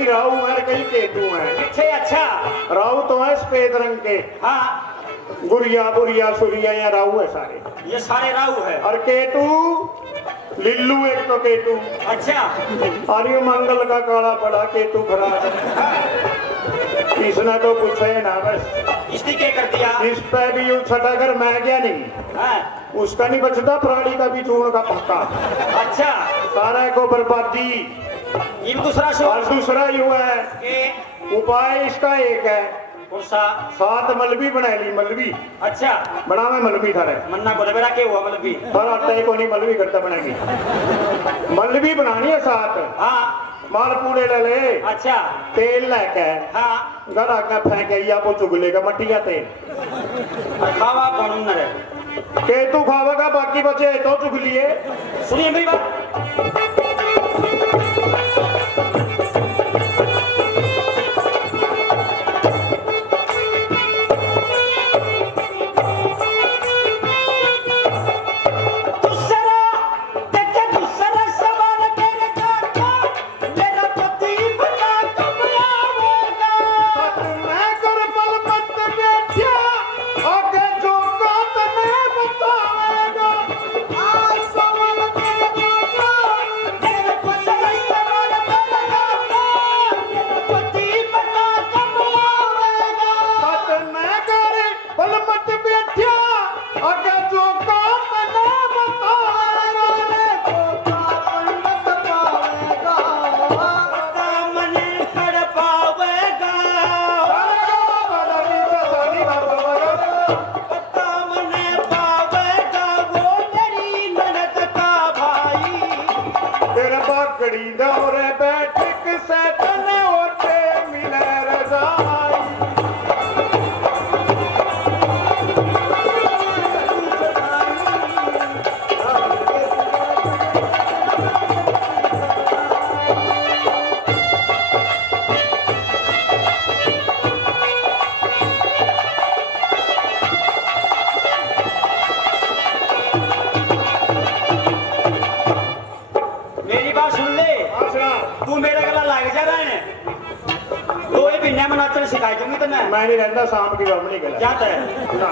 कई राहु है कई केतु है। अच्छा राहु तो है सफेद रंग के, हाँ गुरिया बुरिया सुरिया या राहु है सारे, ये सारे राहु है। और केतु लिल्लू एक तो केतु। अच्छा आर्य मंगल का काला पड़ा केतु खराब, इसने तो कुछ है ना बस। इसने क्या कर दिया? इस पे भी छठा घर मैं क्या नहीं, हाँ। उसका नहीं बचता प्राणी का भी चूर्ण का पक्का। अच्छा सारा को बर्बादी। इन दूसरा शो और दूसरा यू है उपाय इसका एक है, सात मलबी बना ली मलबी। अच्छा बना में मलबी था मन्ना को मेरा क्या हुआ मलबी पर आता को नहीं मलबी करता बनेगी, मलबी बनानी है सात। हाँ मालपूड़े ले ले, अच्छा तेल लेके हाँ घर आके फेंके या को चुगलेगा मटिया तेल खावा कौन न रे केतु खावेगा, बाकी बचे तो चुगलिए। सुनिए मेरी बात। मैं नहीं रहता शाम की गम नहीं गला जाता है ना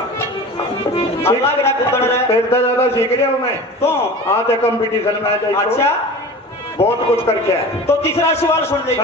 अल्लाह के नाम कुत्ता है तेरे से ज्यादा सीख रहा हूं मैं तो आज कंपटीशन में जाइए। अच्छा बहुत कुछ करके है। तो तीसरा सवाल सुन लीजिए।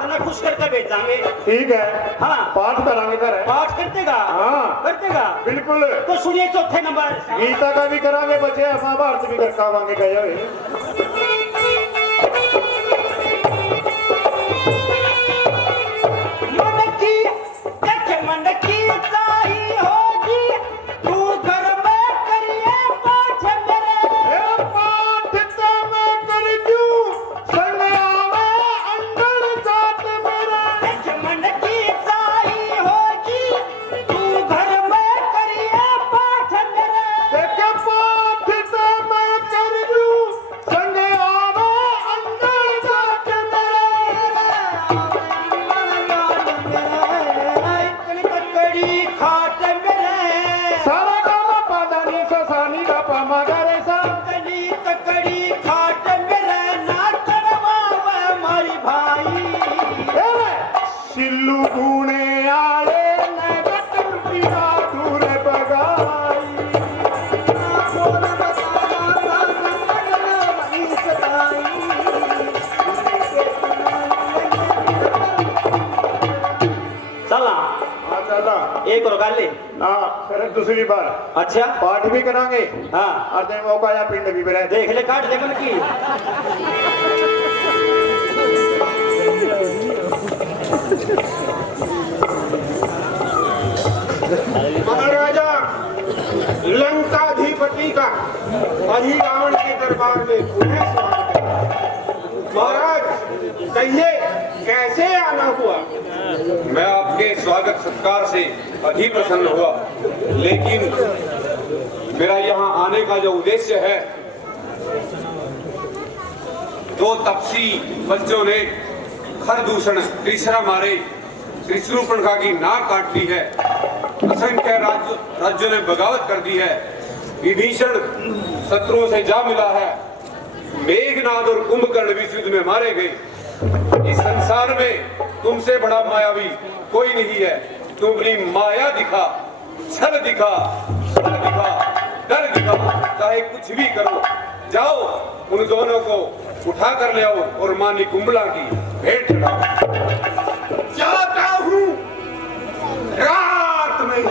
सुना खुश करके भेजांगे। ठीक है हाँ पाठ करांगे कर पाठ करतेगा हाँ करतेगा बिल्कुल। तो सुनिए चौथे नंबर गीता का भी करांगे बच्चे, महाभारत भी करवाएंगे गए। संग दूसरी बार अच्छा पाठ भी करांगे हाँ और दे मौका या पिंड भी बना देख ले काट दे मन की महाराजा लंकाधिपति का अभी रावण के दरबार में पुनः स्वागत है। महाराज कहिए कैसे आना हुआ? मैं आपके स्वागत सत्कार से अधि प्रसन्न हुआ, लेकिन मेरा यहाँ आने का जो उद्देश्य है, दो तपसी बच्चों ने खरदूषण तीसरा मारे त्रिशूर्पणखा की नाक काट दी है, असंख्य राज्यों ने बगावत कर दी है, विभीषण शत्रुओं से जा मिला है, मेघनाद और कुंभकर्ण भी युद्ध में मारे गए। इस संसार में तुमसे बड़ा मायावी कोई नहीं है। तुम अपनी माया दिखा, छल दिखा, छल दिखा, डर दिखा, चाहे कुछ भी करो। जाओ उन दोनों को उठा कर ले आओ और मानी कुंभला की भेंट चढ़ाओ। जाता हूँ रात में ही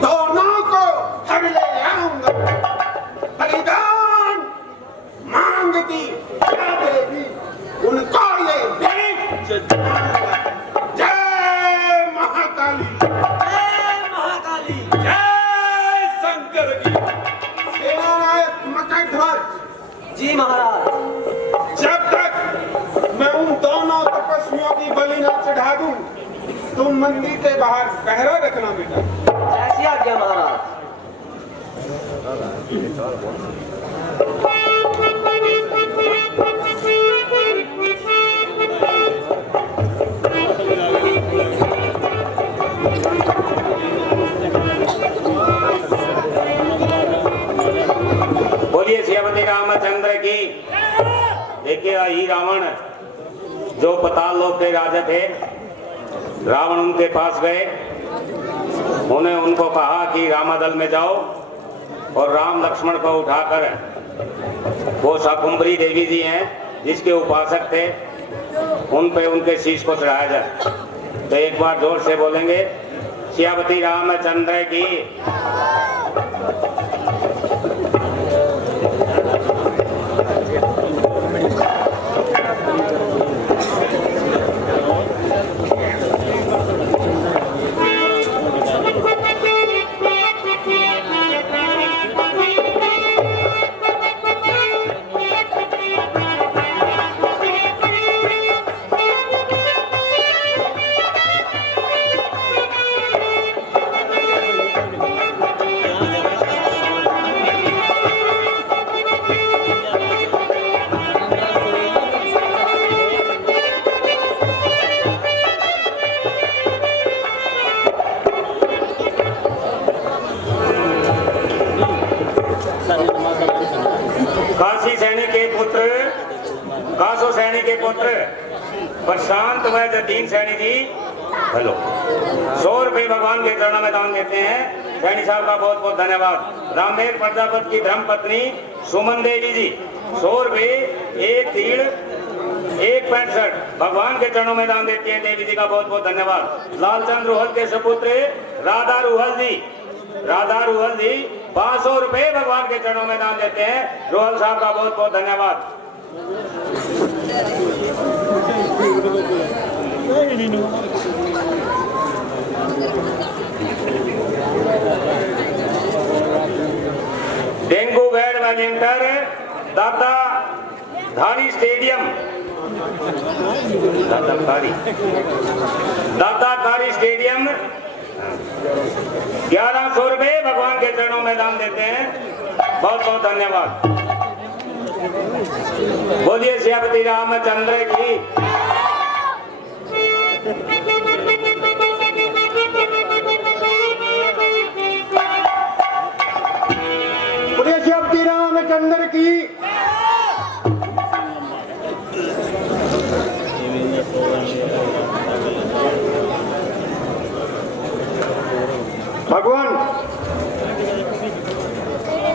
दोनों को हर ले आऊंगा। बलिदान मांगती क्या देवी उनको ये भेंट चढ़ाऊंगा। जय महाकाली, जय महाकाली, जय शंकर की। सेनानायक मकरध्वज, जी महाराज। जब तक मैं उन दोनों तपस्वियों की बलि न चढ़ा दूं, तुम मंदिर के बाहर पहरा रखना बेटा। ऐसी आज्ञा महाराज। बोलिए श्रीमती रामचंद्र की। देखिए ही रावण जो पताल लोक के राजा थे, रावण उनके पास गए, उन्हें उनको कहा कि रामादल में जाओ और राम लक्ष्मण को उठाकर, वो शाकुंभरी देवी जी हैं जिसके उपासक थे, उन पे उनके शीश को चढ़ाया जाए। तो एक बार जोर से बोलेंगे श्रीमती रामचंद्र की। काशी सैनिक के पुत्र, कासो सैनिक के पुत्र प्रशांत व जतीन सैनी जी, हेलो, 100 रुपए भगवान के चरणों में दान देते हैं। सैनी साहब का बहुत बहुत धन्यवाद। रामेर प्रजापति की धर्म पत्नी सुमन देवी जी, 100 रुपए, 1 तीड़ 1.65 भगवान के चरणों में दान देती हैं। देवी जी का बहुत बहुत धन्यवाद। लालचंद रूहल के सपुत्र राधा रूहल जी, राधा रूहल जी 500 रुपए भगवान के चरणों में दान देते हैं। रोहल साहब का बहुत बहुत धन्यवाद। डेंगू गैर वॉलेंटियर दादा धारी स्टेडियम, दादा कारी स्टेडियम 1100 रुपए भगवान के चरणों में दान देते हैं। बहुत बहुत धन्यवाद। बोलिए श्रीमती रामचंद्र की। बोलिए श्रीमती रामचंद्र की। भगवान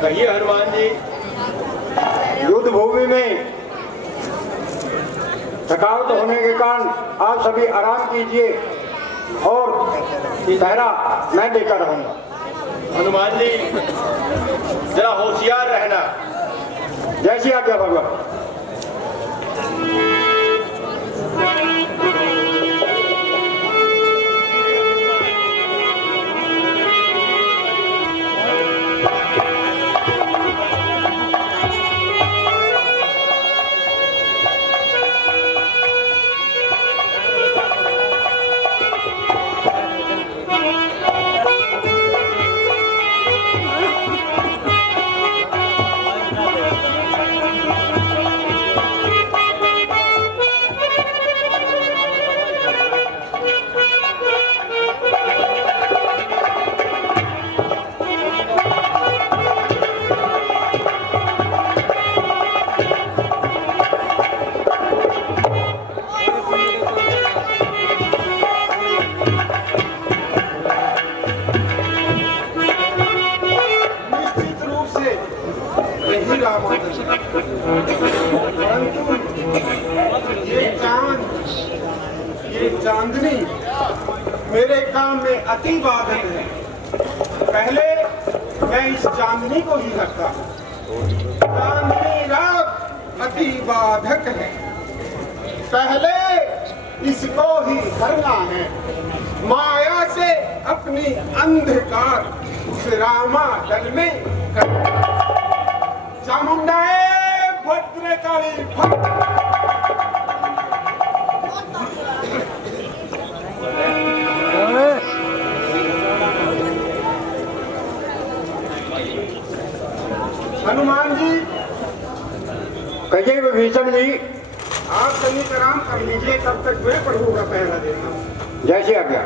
कहिए हनुमान जी। युद्ध भूमि में थकावट होने के कारण आप सभी आराम कीजिए और पहरा मैं देकर रहूंगा। हनुमान जी जरा होशियार रहना। जैसी आज्ञा भगवान। ये चांदनी मेरे काम में अति बाधक है। पहले मैं इस चांदनी को ही रखता। चांदनी रात अति बाधक है, पहले इसको ही भरना है। माया से अपनी अंधकार उस रामा दल में चामुंडाए भद्रकाली हनुमान जी। कहिए विभीषण जी। आप कहीं आराम कर लीजिए, तब तक मैं पढ़ूंगा पहला देना। जैसी आज्ञा।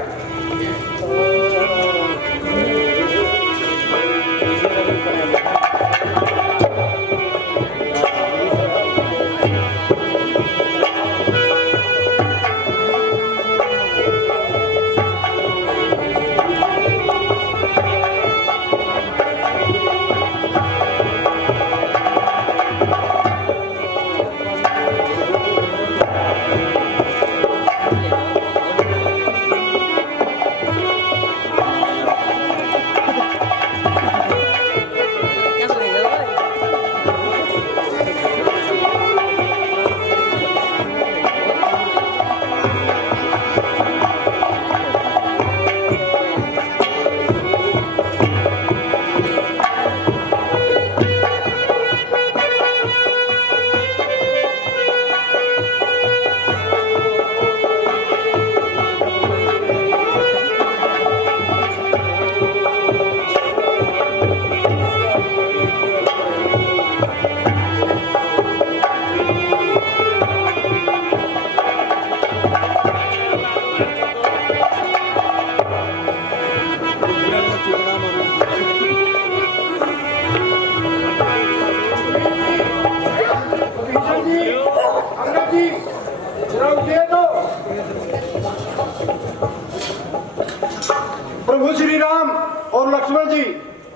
प्रभु श्री राम और लक्ष्मण जी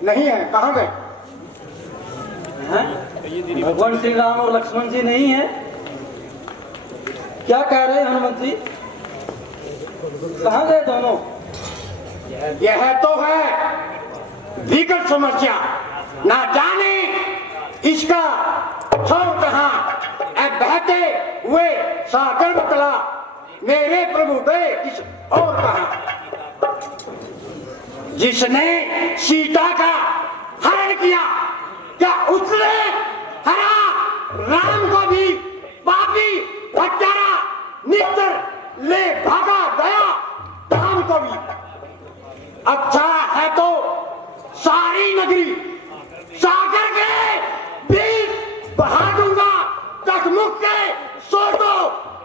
नहीं है, कहाँ गए? भगवान श्री राम और लक्ष्मण जी नहीं है? क्या कह रहे हैं हनुमंत जी? कहाँ गए दोनों? यह तो है विकट समस्या, ना जाने इसका छोर कहाँ। अब बहते हुए सागर बतला, मेरे प्रभु गए किस और कहाँ। जिसने सीता का हरण किया, क्या उसने हरा राम को भी पापी हत्यारा निश्चर ले भागा गया राम को भी। अच्छा है तो सारी नगरी सागर के बीच बहा दूंगा, तखमुख के सोचो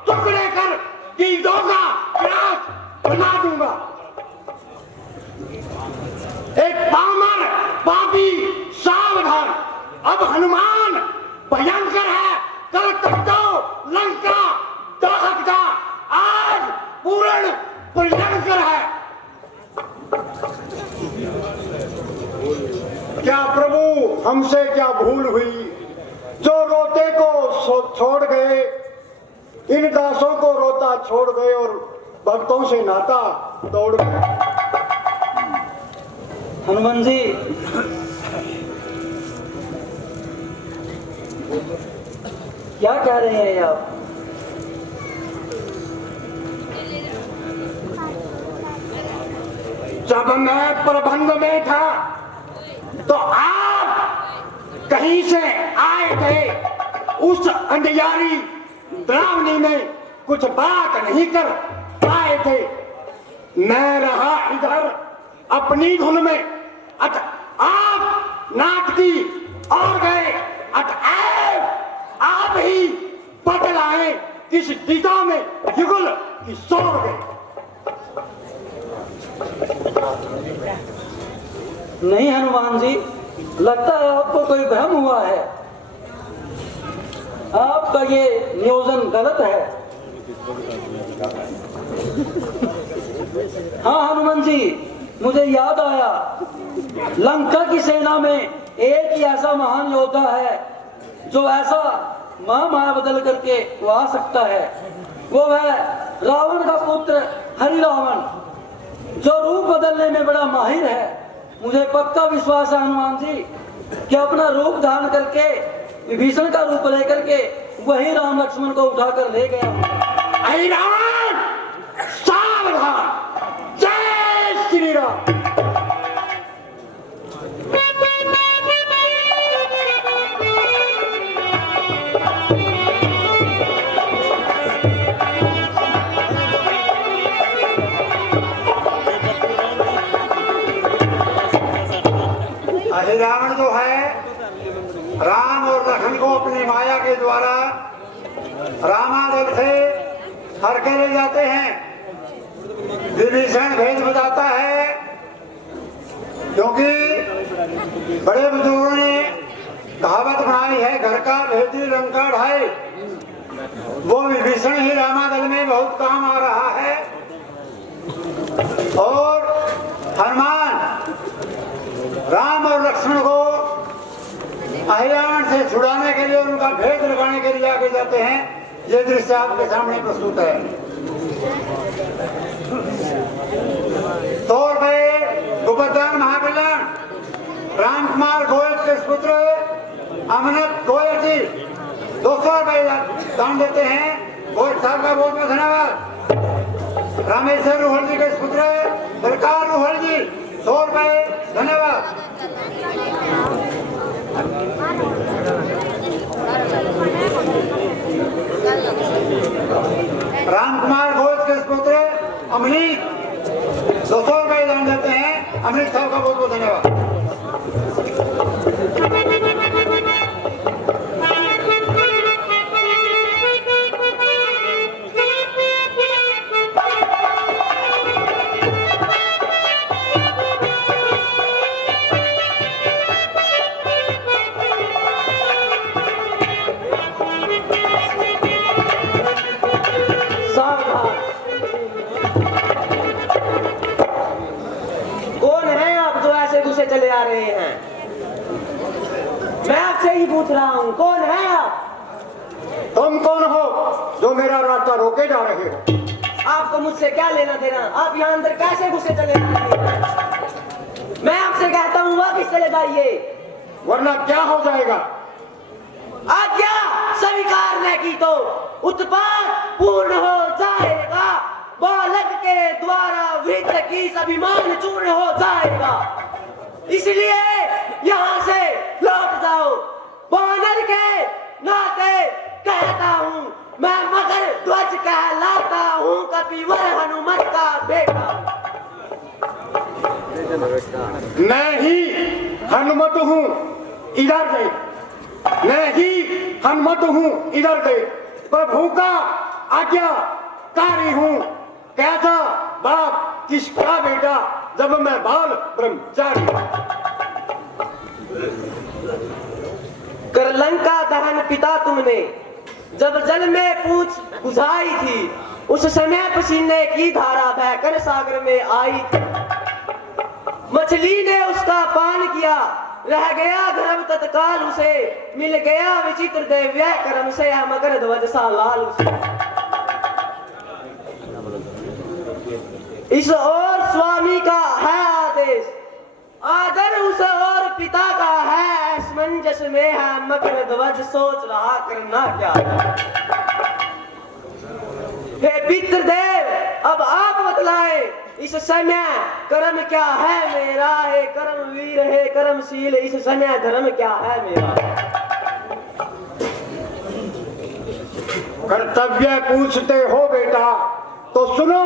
टुकड़े कर कीदों का ग्रास बना दूंगा। एक पामर पापी सावधान, अब हनुमान भयंकर है, कल तक तो लंका दहकता, आज पूर्ण भयंकर है। क्या प्रभु हमसे क्या भूल हुई, जो रोते को छोड़ गए, इन दासों को रोता छोड़ गए और भक्तों से नाता तोड़ गए। हनुमान जी, क्या कह रहे हैं आप? जब मैं प्रबंध में था तो आप कहीं से आए थे। उस अंधियारी द्रावणी में कुछ बात नहीं कर पाए थे। मैं रहा इधर अपनी धुन में, आप नाटकी और गए। आप ही बतलाएं किस दिशा में युगल किशोर गए। नहीं हनुमान जी, लगता है आपको कोई भ्रम हुआ है। आपका ये नियोजन गलत है। हाँ हनुमान जी, मुझे याद आया, लंका की सेना में एक ही ऐसा महान योद्धा है जो ऐसा माया बदल करके वो आ सकता है। वो है रावण का पुत्र हरि रावण, जो रूप बदलने में बड़ा माहिर है। मुझे पक्का विश्वास है हनुमान जी कि अपना रूप धारण करके विभीषण का रूप लेकर के वही राम लक्ष्मण को उठाकर ले गया। अरे रावण, सावधान! जय श्री राम। अरे रावण जो है, राम और लखन को अपनी माया के द्वारा रामादल से हर के ले जाते हैं। विभीषण भेद बताता है, क्योंकि बड़े बुजुर्गों ने कहावत बनाई है, घर का भेदी लंका ढाई। वो विभीषण ही रामादल में बहुत काम आ रहा है। और हनुमान राम और लक्ष्मण को अहिरावण से छुड़ाने के लिए, उनका भेद लगाने के लिए आगे जाते हैं। ये दृश्य आपके सामने प्रस्तुत है। तो गोवर्धन महाकल्याण राम कुमार गोयल के पुत्र अमनत गोयल जी 200 रुपए दान देते हैं। गोयल साहब का बहुत बहुत धन्यवाद। रामेश्वर रोहल जी के पुत्र सरकार रोहल जी 100 रुपए धन्यवाद। राम कुमार घोष के पुत्र अमरीक 200 रुपए दान देते हैं। अमरीक साहब का बहुत बहुत धन्यवाद। चले आ रहे हैं? मैं आपसे ही पूछ रहा हूँ, कौन है आप? तुम कौन हो जो मेरा रास्ता रोके जा रहे हो? आपको मुझसे क्या लेना देना? आप यहाँ अंदर कैसे घुसे चले आ रहे हैं? मैं आपसे कहता हूँ वापिस चले जाइए, वरना क्या हो जाएगा? आज्ञा स्वीकार न की तो उत्पात पूर्ण हो जाएगा। बालक के द्वारा वृत्त की अभिमान चूर्ण हो जाएगा। इसलिए यहाँ से लौट जाओ। वानर के नाते कहता हूँ, मैं मगर ध्वज कहलाता हूँ, कपिवर हनुमत का बेटा। मैं ही हनुमत हूँ, इधर गए। मैं ही हनुमत हूँ, इधर गए। प्रभु का आज्ञाकारी हूँ। कैसा बाप किसका बेटा, जब मैं बाल ब्रह्मचारी। कर लंका दहन पिता तुमने, जब जल में पूछ बुझाई थी, उस समय पसीने की धारा बहकर सागर में आई थी। मछली ने उसका पान किया, रह गया गर्भ तत्काल उसे, मिल गया विचित्र दिव्य कर्म से, मकर ध्वज सा लाल उसे। इस और स्वामी का है आदेश, आदर उस और पिता का है, असमंजस में है मकर ध्वज, सोच रहा करना क्या। हे पितृदेव, अब आप बतलाए इस समय कर्म क्या है मेरा। हे कर्म वीर, हे कर्मशील, इस समय धर्म क्या है मेरा। कर्तव्य पूछते हो बेटा तो सुनो,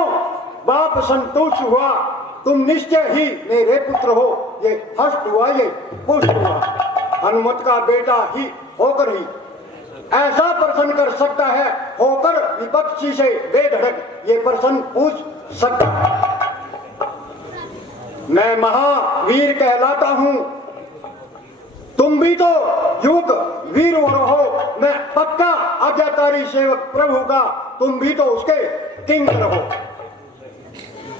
बाप संतुष्ट हुआ, तुम निश्चय ही मेरे पुत्र हो। ये हष्ट हुआ, ये पुष्ट हुआ। हनुमत का बेटा ही होकर ही ऐसा प्रश्न कर सकता है, होकर विपक्षी से बेधड़क ये प्रश्न पूछ सकता है। मैं महावीर कहलाता हूं, तुम भी तो युवक वीर हो। मैं पक्का आज्ञाकारी सेवक प्रभु का, तुम भी तो उसके किंकर हो।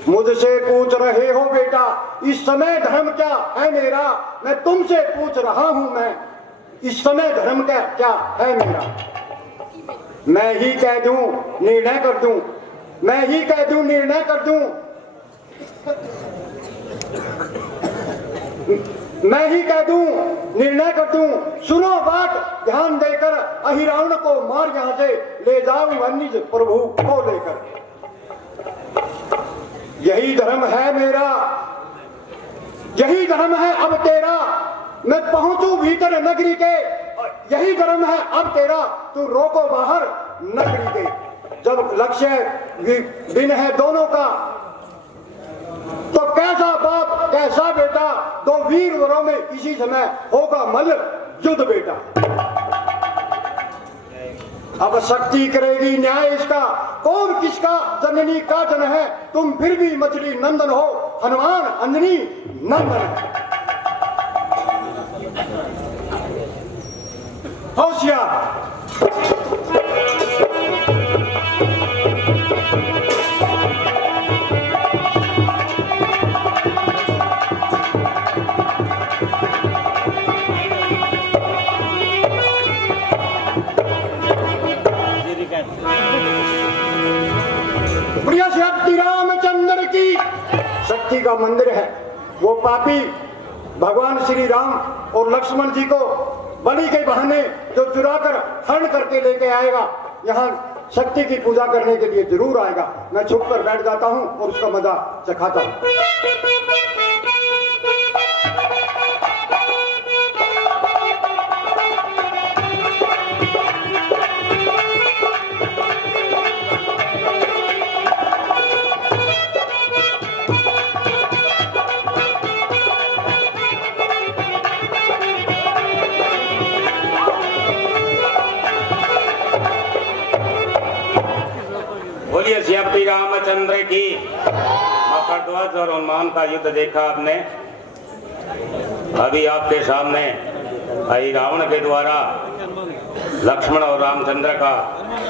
मुझसे पूछ रहे हो बेटा इस समय धर्म क्या है मेरा। मैं तुमसे पूछ रहा हूं, मैं इस समय धर्म क्या है मेरा। मैं ही कह दूं, निर्णय कर दूं, मैं ही कह दूं, निर्णय कर दूं, मैं ही कह दूं, निर्णय कर दूं। सुनो बात ध्यान देकर, अहिरावण को मार यहां से ले जाऊं निज प्रभु को लेकर। यही धर्म है मेरा, यही धर्म है अब तेरा। मैं पहुंचू भीतर नगरी के, यही धर्म है अब तेरा। तू रोको बाहर नगरी के। जब लक्ष्य दिन है दोनों का, तो कैसा बाप कैसा बेटा, दो वीर वरों में इसी समय होगा मल युद्ध बेटा। अब शक्ति करेगी न्याय इसका, कौन किसका जननी का जन है। तुम फिर भी मछली नंदन हो, हनुमान अंजनी नंदन है। होशियार रामचंद्र की शक्ति का मंदिर है। वो पापी भगवान श्री राम और लक्ष्मण जी को बलि के बहाने जो चुराकर हरण करके लेके आएगा, यहाँ शक्ति की पूजा करने के लिए जरूर आएगा। मैं छुप कर बैठ जाता हूँ और उसका मजा चखाता हूँ। बोलिए श्री रामचंद्र की। मकरध्वज और हनुमान का युद्ध देखा आपने। अभी आपके सामने रावण के द्वारा लक्ष्मण और रामचंद्र का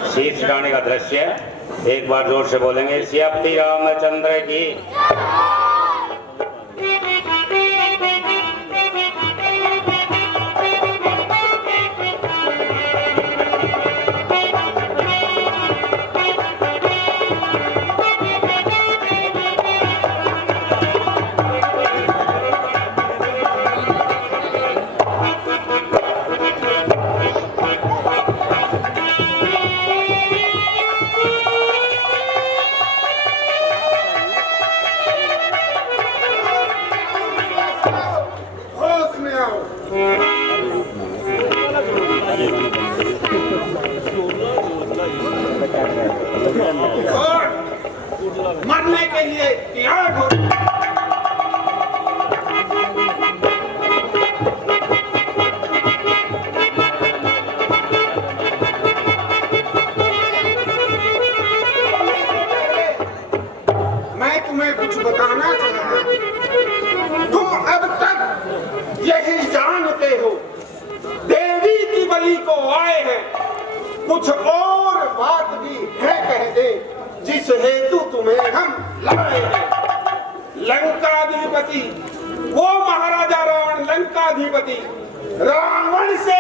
शीश गिराने का दृश्य है। एक बार जोर से बोलेंगे श्री रामचंद्र की। मरने के लिए तैयार हो। मैं तुम्हें कुछ बताना चाहता हूं। तुम अब तक यही जानते हो देवी की बलि को आए हैं, कुछ और बात भी है कह दे जिस हेतु तुम्हें हम लाए हैं। लंकाधिपति, वो महाराजा रावण लंकाधिपति रावण से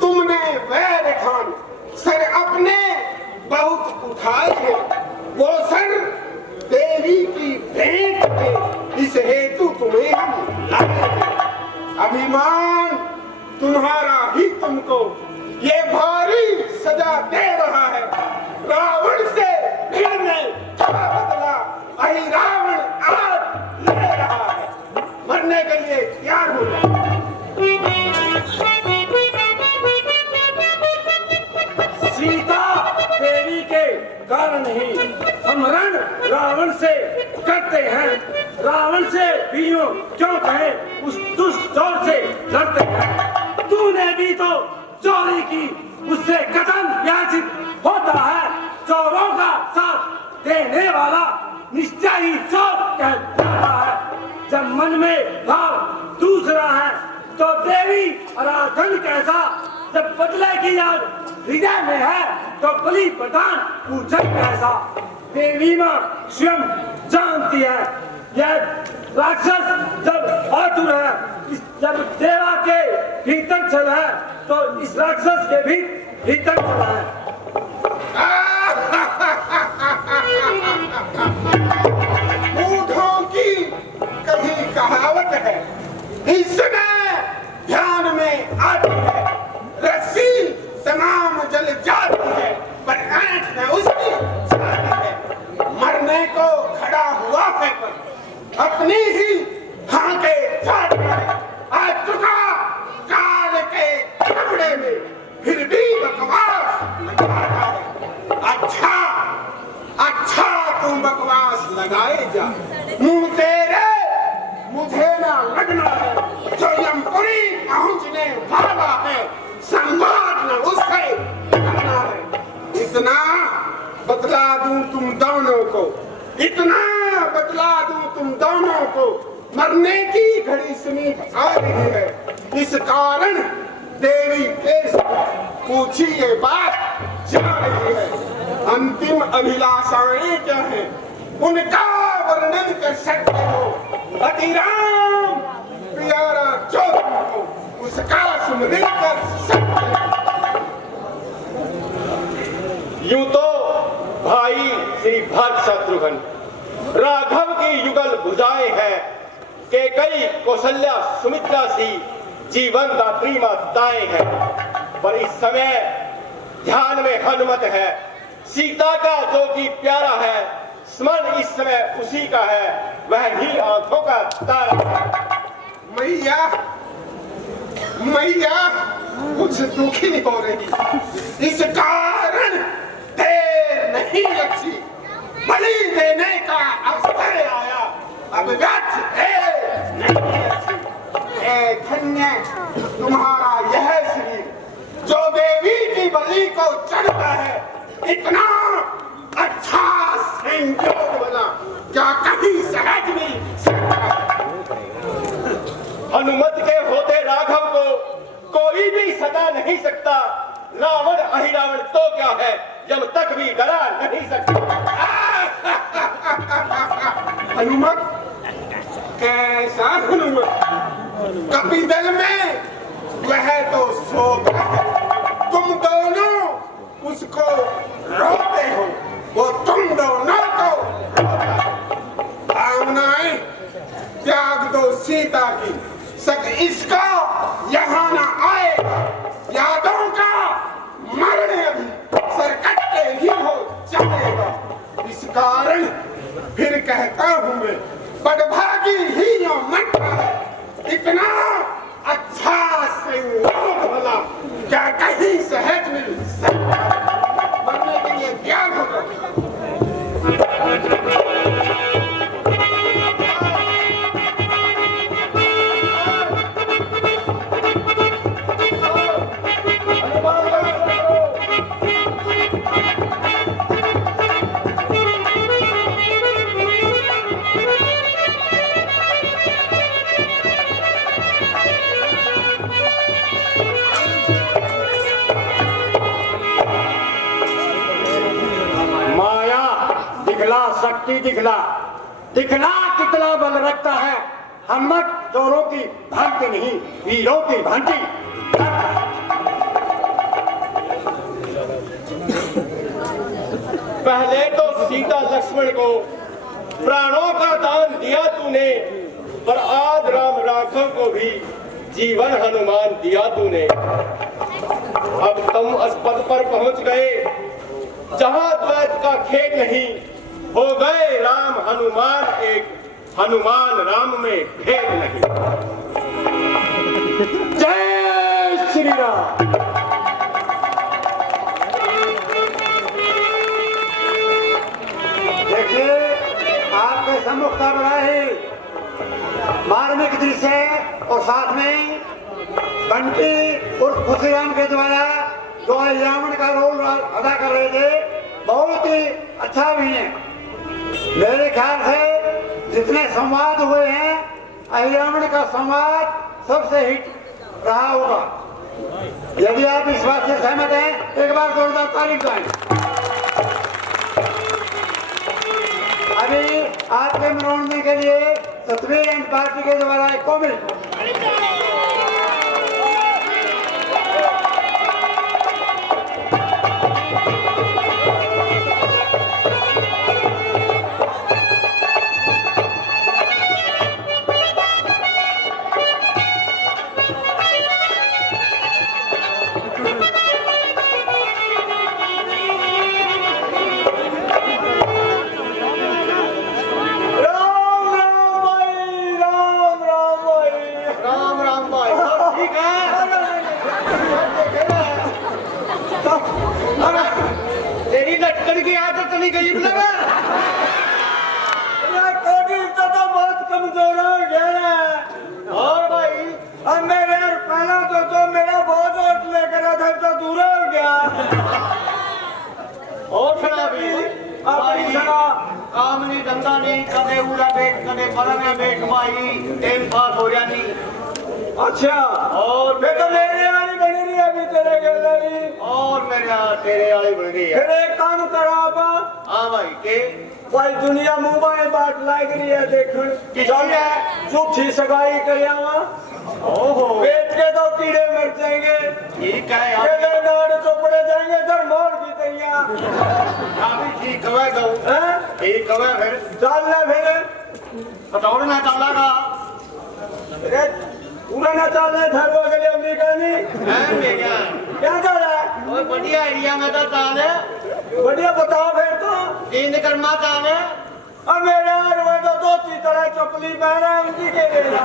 तुमने वैर ठान सर अपने बहुत उठाए हैं। वो सर देवी की भेंट पे इस हेतु तुम्हें हम लाए। अभिमान तुम्हारा ही तुमको ये भारी सजा दे रहा है। रावण से भिड़ने का बदला अहि रावण आज ले रहा है। मरने के लिए तैयार हो जाओ। सीता देवी के कारण ही हम रण रावण से करते हैं। रावण से वीरों क्यों कहे, उस दुष्ट चोर से लड़ते हैं। तूने भी तो चोरी की, उससे कतल याचित होता है। चोरों का साथ देने वाला निश्चय ही चोर कहलाता है। जब मन में भाव दूसरा है तो देवी आराधन कैसा। जब बदले की याद हृदय में है तो बलि प्रदान पूजन कैसा। देवी मां स्वयं जानती है यह राक्षस जब आतुर है, जब देवा के भीतर चला है तो इस राक्षस के भी भीतर चला है। मूढ़ों की कही कहावत है, इसमें ध्यान में आती है। रस्सी तमाम जल जाती है पर आंख में उसकी जाती है। मरने को खड़ा हुआ है पर अपनी ही हाथे जाती है। आज चुका काल के कपड़े में फिर भी बकवास लगाता है। अच्छा अच्छा तुम बकवास लगाए जा। मुंह तेरे मुझे ना लगना है। जो यमपुरी पहुंचने वाला है संवाद न उससे करना है। इतना बदला दूं तुम दोनों को, इतना बदला दूं तुम दोनों को। मरने की घड़ी समीप आ रही है, इस कारण देवी केस पूछी ये बात जा रही है। अंतिम अभिलाषाएं क्या है उनका वर्णन कर सकते हो। अतिराम प्यारा जो तुमको उसका सुमरण कर सकते हो। यूं तो भाई श्री भरत शत्रुघ्न राघव की युगल भुजाएं हैं के कई कौशल्या सुमित्रा सी जीवन दात्री माताएं हैं। पर इस समय ध्यान में हनुमत है, सीता का जो कि प्यारा है। स्मरण इस समय उसी का है, वह ही आंखों का तारा है। मैया मैया कुछ दुखी हो रही, इस कारण देर नहीं अच्छी। बलि देने का अवसर आया, अब व्यर्थ देर नहीं अच्छी। ऐ धन्य तुम्हारा यह शरीर जो देवी की बलि को चढ़ता है। इतना अच्छा संयोग बना क्या कहीं सहज नहीं सकता। हनुमत के होते राघव को कोई भी सता नहीं सकता। रावण अहिरावण तो क्या है, जब तक भी डरा नहीं सकता। हनुमत कैसा हनुमत, कपिदल में वह तो सोता है, तुम दोनों उसको रोते हो, वो तुम दोनों को रोता है। भावनाएं त्याग दो सीता की, सक इसका यहाँ न आएगा। यादों का मरने अभी सरकट्टे ही हो जाएगा। इस कारण फिर कहता हूँ मैं, बड़भागी ही यो मंत्र है। इतना अच्छा संयोग भला क्या कहीं सहज मिल सकता है। मरने के लिए त्याग होगा। शक्ति दिखला दिखला कितना बल रखता है। हनुमत चोरों की भांति नहीं, वीरों की भांति। पहले तो सीता लक्ष्मण को प्राणों का दान दिया तूने, पर आज राम राघव को भी जीवन हनुमान दिया तूने। अब तुम उस पद पर पहुंच गए जहां द्वैत का खेल नहीं, हो गए राम हनुमान एक, हनुमान राम में भेद नहीं। जय श्री राम। देखिए आपके सम्मुख का बड़ा ही मार्मिक दृश्य है और साथ में बंटी और खुशीराम के द्वारा जो अहिरावण का रोल अदा कर रहे थे, बहुत ही अच्छा भी है। मेरे ख्याल से जितने संवाद हुए हैं, अहिरावण का संवाद सबसे हिट रहा होगा। यदि आप इस बात से सहमत हैं, एक बार जोरदार ताली बजाएं। अभी आपके मनोरंजन के लिए सतवीर एंड पार्टी के द्वारा एक कॉमेंट। तेरी लटकन की आदत नहीं गई लगा। तो बहुत कमजोर हो गया और भाई अब मेरे पहला तो मेरा बहुत वोट लेकर था तो दूर हो गया। और सुना भी अपनी सुना काम नहीं धंधा नहीं, कदे उड़ा बैठ कदे फरने बैठ भाई, टाइम पास हो जानी। अच्छा और मैं तो मेरे वाली बनी रही अभी तेरे गैलरी और मेरे तेरे वाली बन गई है। फिर एक काम करो आप हाँ भाई के भाई दुनिया मोबाइल बाट लाग रही है देखण किसकी है? झूठी सगाई करियावा ओहो पेट के तो कीड़े मर जाएंगे, ठीक है यार, केले नाड़ चौपड़े जाएंगे इधर मोर की तैया अभी ठीक है तो हैं ठीक है फिर चलना फिर बताओ ना चलेगा अरे पूरा ना चलना धरवा के लिए अमेरिका नहीं है मेरा क्या कर रहा है और बढ़िया एरिया में तो चाले बढ़िया बताओ फिर तो तीन कर्मा चाले अब मेरे यार वो तो धोती तरह चपली पहना है उनकी के लेना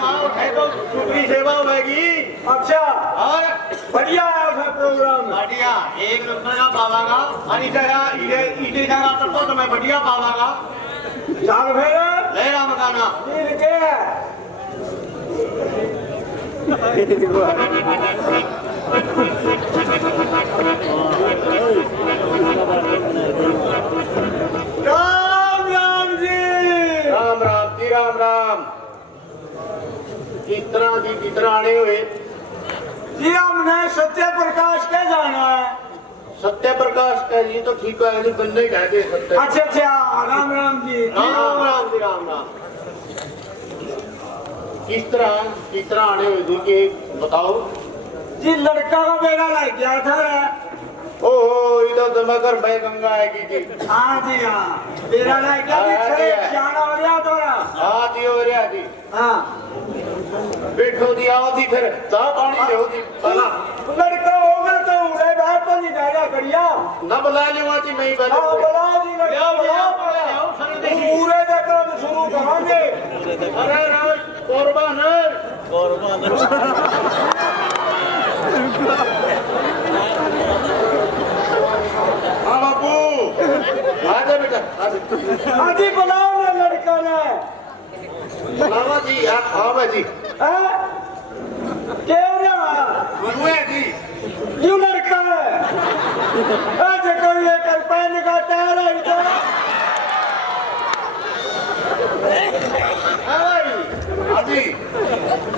माँ उठे तो छुट्टी सेवा होगी। अच्छा और बढ़िया है फिर प्रोग्राम बढ़िया एक रुपये का पावागा और इसे जगह पर तो मैं बढ़िया पावागा। चल फिर ले रहा मकाना ठीक है राम राम जी राम राम जी राम राम। कितना आने हुए जी हमने सत्य प्रकाश के जाना है। सत्य प्रकाश का जी तो ठीक है नहीं बंदे कहते सत्य। अच्छा अच्छा राम राम जी राम राम जी राम राम। किस तरह आने हुए जी के बताओ। जी लड़का का बेड़ा लग गया था ओहो इधर तो मगर भाई गंगा आएगी जी। हाँ जी हाँ बेड़ा लग गया जी खड़े जाना हो गया थोड़ा हाँ जी हो रहा जी। हाँ बैठो दी आओ दी फिर चाह पानी ले दी भला लड़का होगा तो उड़े बाहर तो नहीं जाएगा बढ़िया ना बुला ले जी मैं बैठो हाँ बुलाओ जी लड़का बुलाओ पूरे का काम शुरू करेंगे। अरे कुर्बान हाँ बापू आजा बेटा आजा। हाँ जी बुलाओ ना लड़का ने बाबा जी आप आओ जी क्यों रहा हुए जी क्यों लड़का है आज कोई एक पैन का टायर है इधर हाँ जी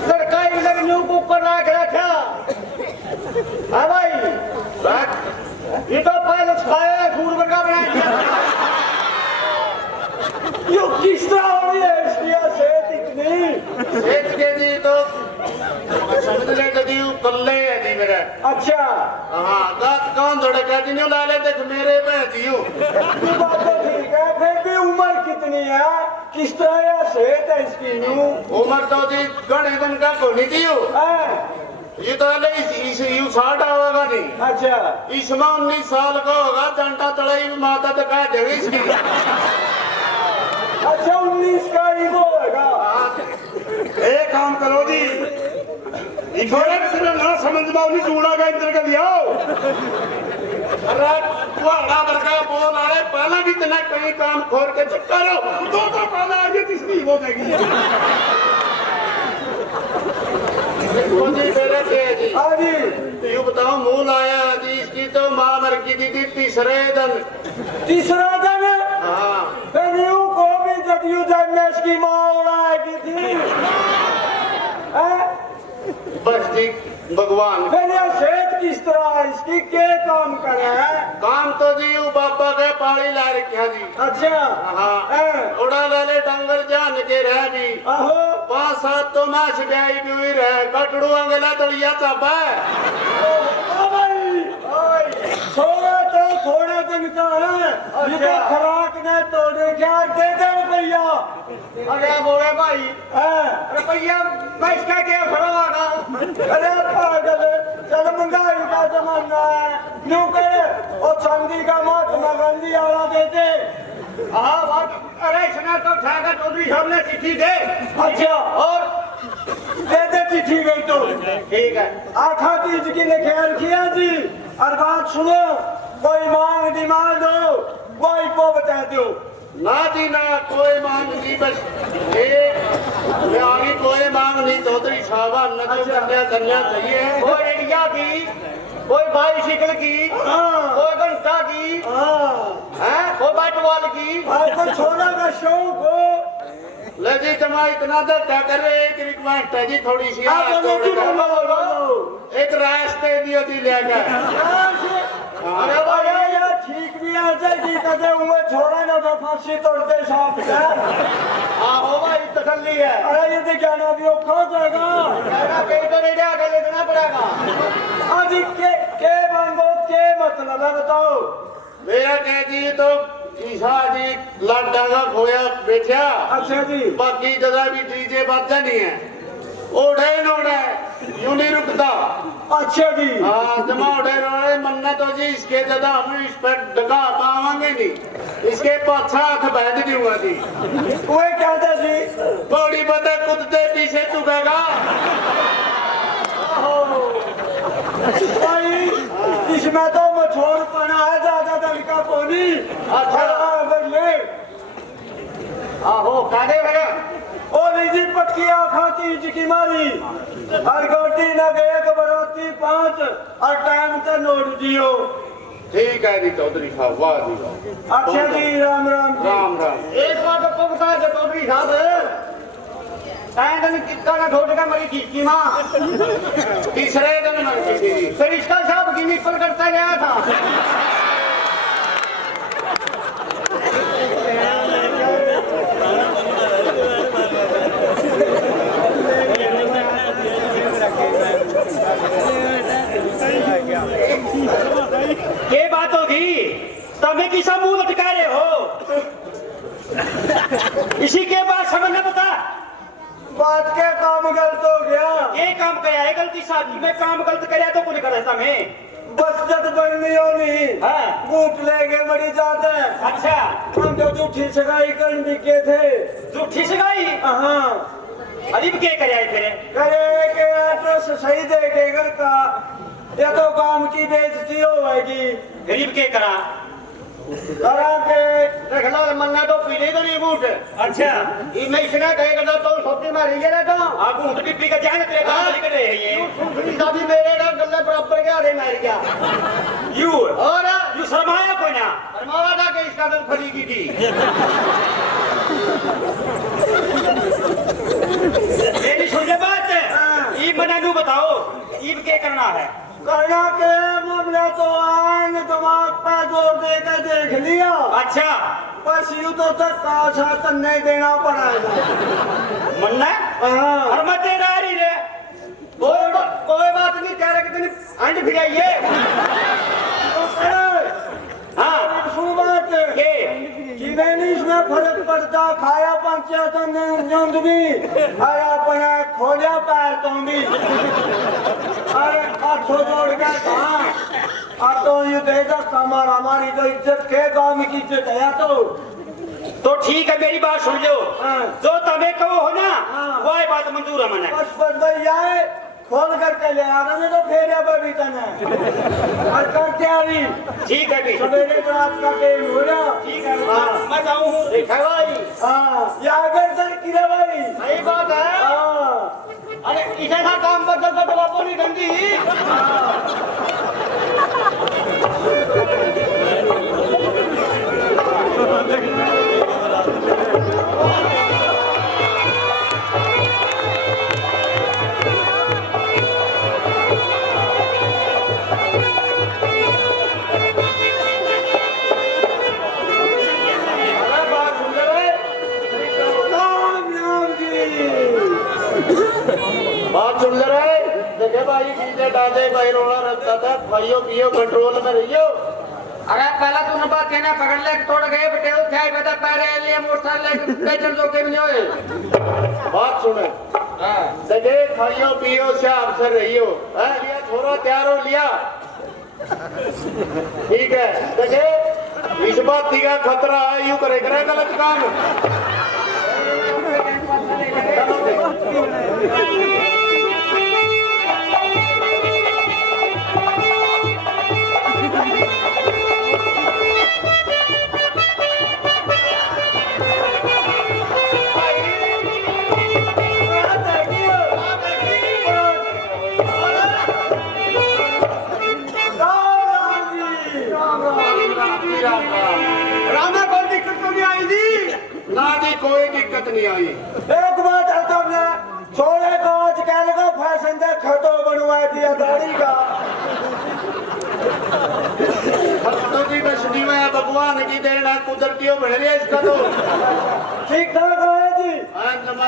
लड़का इधर न्यू ऊपर ला के रखा हाँ भाई ये तो पहले खाया फूड बर्गर बना दिया यो किस तरह हो रही है इसलिए सेहत इतनी सेठ के जी तो समझ ले कदी कल्ले है जी मेरा। अच्छा हाँ दांत कौन जोड़े क्या जी ला ले देख मेरे पे जी बात तो ठीक है फिर भी इतनी है किस तरह या सेहत है इसकी यूं उम्र तो जी घने दिन का कोनी थी ये तो हले इस यू 60 होगा नहीं। अच्छा इसमें 19 साल का होगा डंडा तड़ाई माता तक देगी इसकी। अच्छा 19 का ही वो होगा। एक काम करो जी, थोड़ा किसी ना समझ में नहीं चूड़ा का इधर का लियाओ। अरे बड़ा बड़का बोल आ रहे पहले भी इतना कहीं काम खोर के करो तो पहले आगे तीसरी हो जाएगी। हाँ जी यू बताओ मूल आया जी इसकी तो माँ मर की थी तीसरे दिन। तीसरा दिन हाँ फिर यूं को भी जदयू दिन में इसकी माँ उड़ाएगी थी बस जी भगवान फिर ये सेहत किस तरह है इसकी क्या काम करे है? काम तो जी यू बाबा के पानी ला रखा जी। अच्छा हाँ उड़ा वाले डंगर जान के रह भी आहो 5-7 तो माछ ब्याई भी हुई रहे कटड़ू अंगला तड़िया चापा थोड़ा तो थोड़ा दिन का है ये तो खराक ने तोड़े क्या दे दे रुपया। अरे बोले भाई रुपया मैं इसका क्या खरागा। अरे पागल चल महंगाई का जमाना है क्यों करे और चांदी का महात्मा गांधी वाला देते। हाँ बात अरे इसने तो ठाकर चौधरी साहब ने चिट्ठी दे। अच्छा और दे दे चिट्ठी गई तो ठीक है आखा तीज की ने ख्याल किया जी। और बात सुनो कोई मांग डिमांड हो कोई को बता दो। ना जी ना कोई मांग नहीं बस एक आगे कोई मांग नहीं चौधरी साहब न तो कन्या कन्या चाहिए कोई रेडिया की कोई बाइसिकल की कोई घंटा की कोई बैटबॉल की कोई छोरा का शौक हो। ले जी जमा इतना धक्का कर रहे एक रिक्वेस्ट है जी थोड़ी सी एक रास्ते दियो दी लेकर। अरे भाई यार ठीक भी आ जाएगी कदे उमे छोरा ना तो फांसी तोड़ते साहब से। हो भाई तसल्ली है। अरे ये तो जाना भी औखा हो जाएगा कहीं तो रेडिया आगे लेना पड़ेगा। अभी के मांगो के मतलब है बताओ। मेरा कह जी तो ईसा जी लाडा का खोया बैठा। अच्छा जी बाकी जगह भी डीजे बाजा नहीं है ओढ़े नोड़े यूं नहीं रुकता। अच्छा जी हाँ जमा ओढ़े नोड़े मन्ना तो जी इसके ज्यादा हम इस पर डगा पावांगे नहीं इसके पाछा हाथ बैठ दूंगा जी। वो क्या था जी थोड़ी बता कुत्ते पीछे चुकेगा भाई इसमें तो मछोर पना है ज्यादा तरीका कोनी। अच्छा बदले आहो कादे भरे ओ निजी पटकिया खाती जिकी मारी हर गोटी न गए के बराती 5 और टाइम से नोट दियो। ठीक है जी चौधरी साहब वाह जी वाह। अच्छा जी राम राम जी। राम राम एक बात तो बता दे चौधरी साहब टाइम कितना ना ढोट का मरी थी की माँ तीसरे दिन मर गई थी। फिर इसका साहब की निकल करता गया था। ये बात होगी तमें किसा मुंह लटका रहे हो इसी के बाद समझ न बता बात के काम गलत हो गया। ये काम कराया है गलती साथी में काम गलत कराया तो कुछ करे तमें बस जद बननी होनी बूट ले गए मरी जाते। अच्छा हम तो झूठी सगाई करने दिखे थे। झूठी सगाई हाँ अरीब के कराए थे करे के एड्रेस सही दे के घर का या तो काम की बेइज्जती होगी। गरीब के करा करा के रखला मन्ना तो पीने तो नहीं बूट। अच्छा इमे इसने कहेगा तो सोती मारी गया तो आ बूट की पी का जान तेरे काम नहीं करे ये सुनरी सादी मेरे का गल्ले बराबर के आड़े मार गया यू और यू शर्माया कोई ना शर्माया था कि इसका दिल फड़ी की थी। मेरी सुन बात ईब बनानू बताओ ईब के करना है। करना के मामला तो आन दिमाग पे जोर दे के देख लिया। अच्छा बस यूं तो तक काशा नहीं देना पड़ेगा मन्ना और मत दे रही रे कोई बात नहीं कह रहे कि अंड फिराइए। हाँ बात कि मैंने इसमें फर्क पड़ तो खाया पंचिया तो नींद भी अरे अपना खोलिया पैर तो भी अरे हाथों जोड़ के कहा अब तो ये देखा कमर हमारी तो इज्जत के गांव की इज्जत है तो ठीक है, मेरी बात सुन लो। हाँ। जो तबे कहो हो ना, हाँ। वो बात मंजूर है मने। बस भैया खोल करके ले आना नहीं तो फेर पर भी तने और करके अभी ठीक है भी। सवेरे को रात का टाइम हो रहा। ठीक है, हाँ। मैं जाऊँ हूँ। ठीक है भाई, हाँ या अगर सर किरे भाई सही बात है। हाँ अरे इसे ना काम बदल कर तो बापू नहीं गंदी। बात सुन ले रहे देखे भाई, डीजे डाले भाई रोना रखता था, खाइयो पियो कंट्रोल में रहियो। अरे पहला तूने बात कहना पकड़ ले तोड़ गए बेटे उठाए बता पैरे लिए मोटरसाइकिल बेचन दो के नहीं होए। बात सुने, देखे खाइयो पियो शाम से रहियो। लिया छोरा तैयार हो लिया, ठीक है। देखे इस बात का खतरा है, यूं करे करे गलत काम। रामा कोई दिक्कत तो नहीं आई थी ना जी, कोई दिक्कत नहीं आई। एक बात है तुमने छोड़े को आज कहने का फैशन दे खतो बनवा दिया दाढ़ी का। तो जी बसनी में भगवान की देना कुदरतियों बन रही है इसका तो। ठीक ठाक है जी।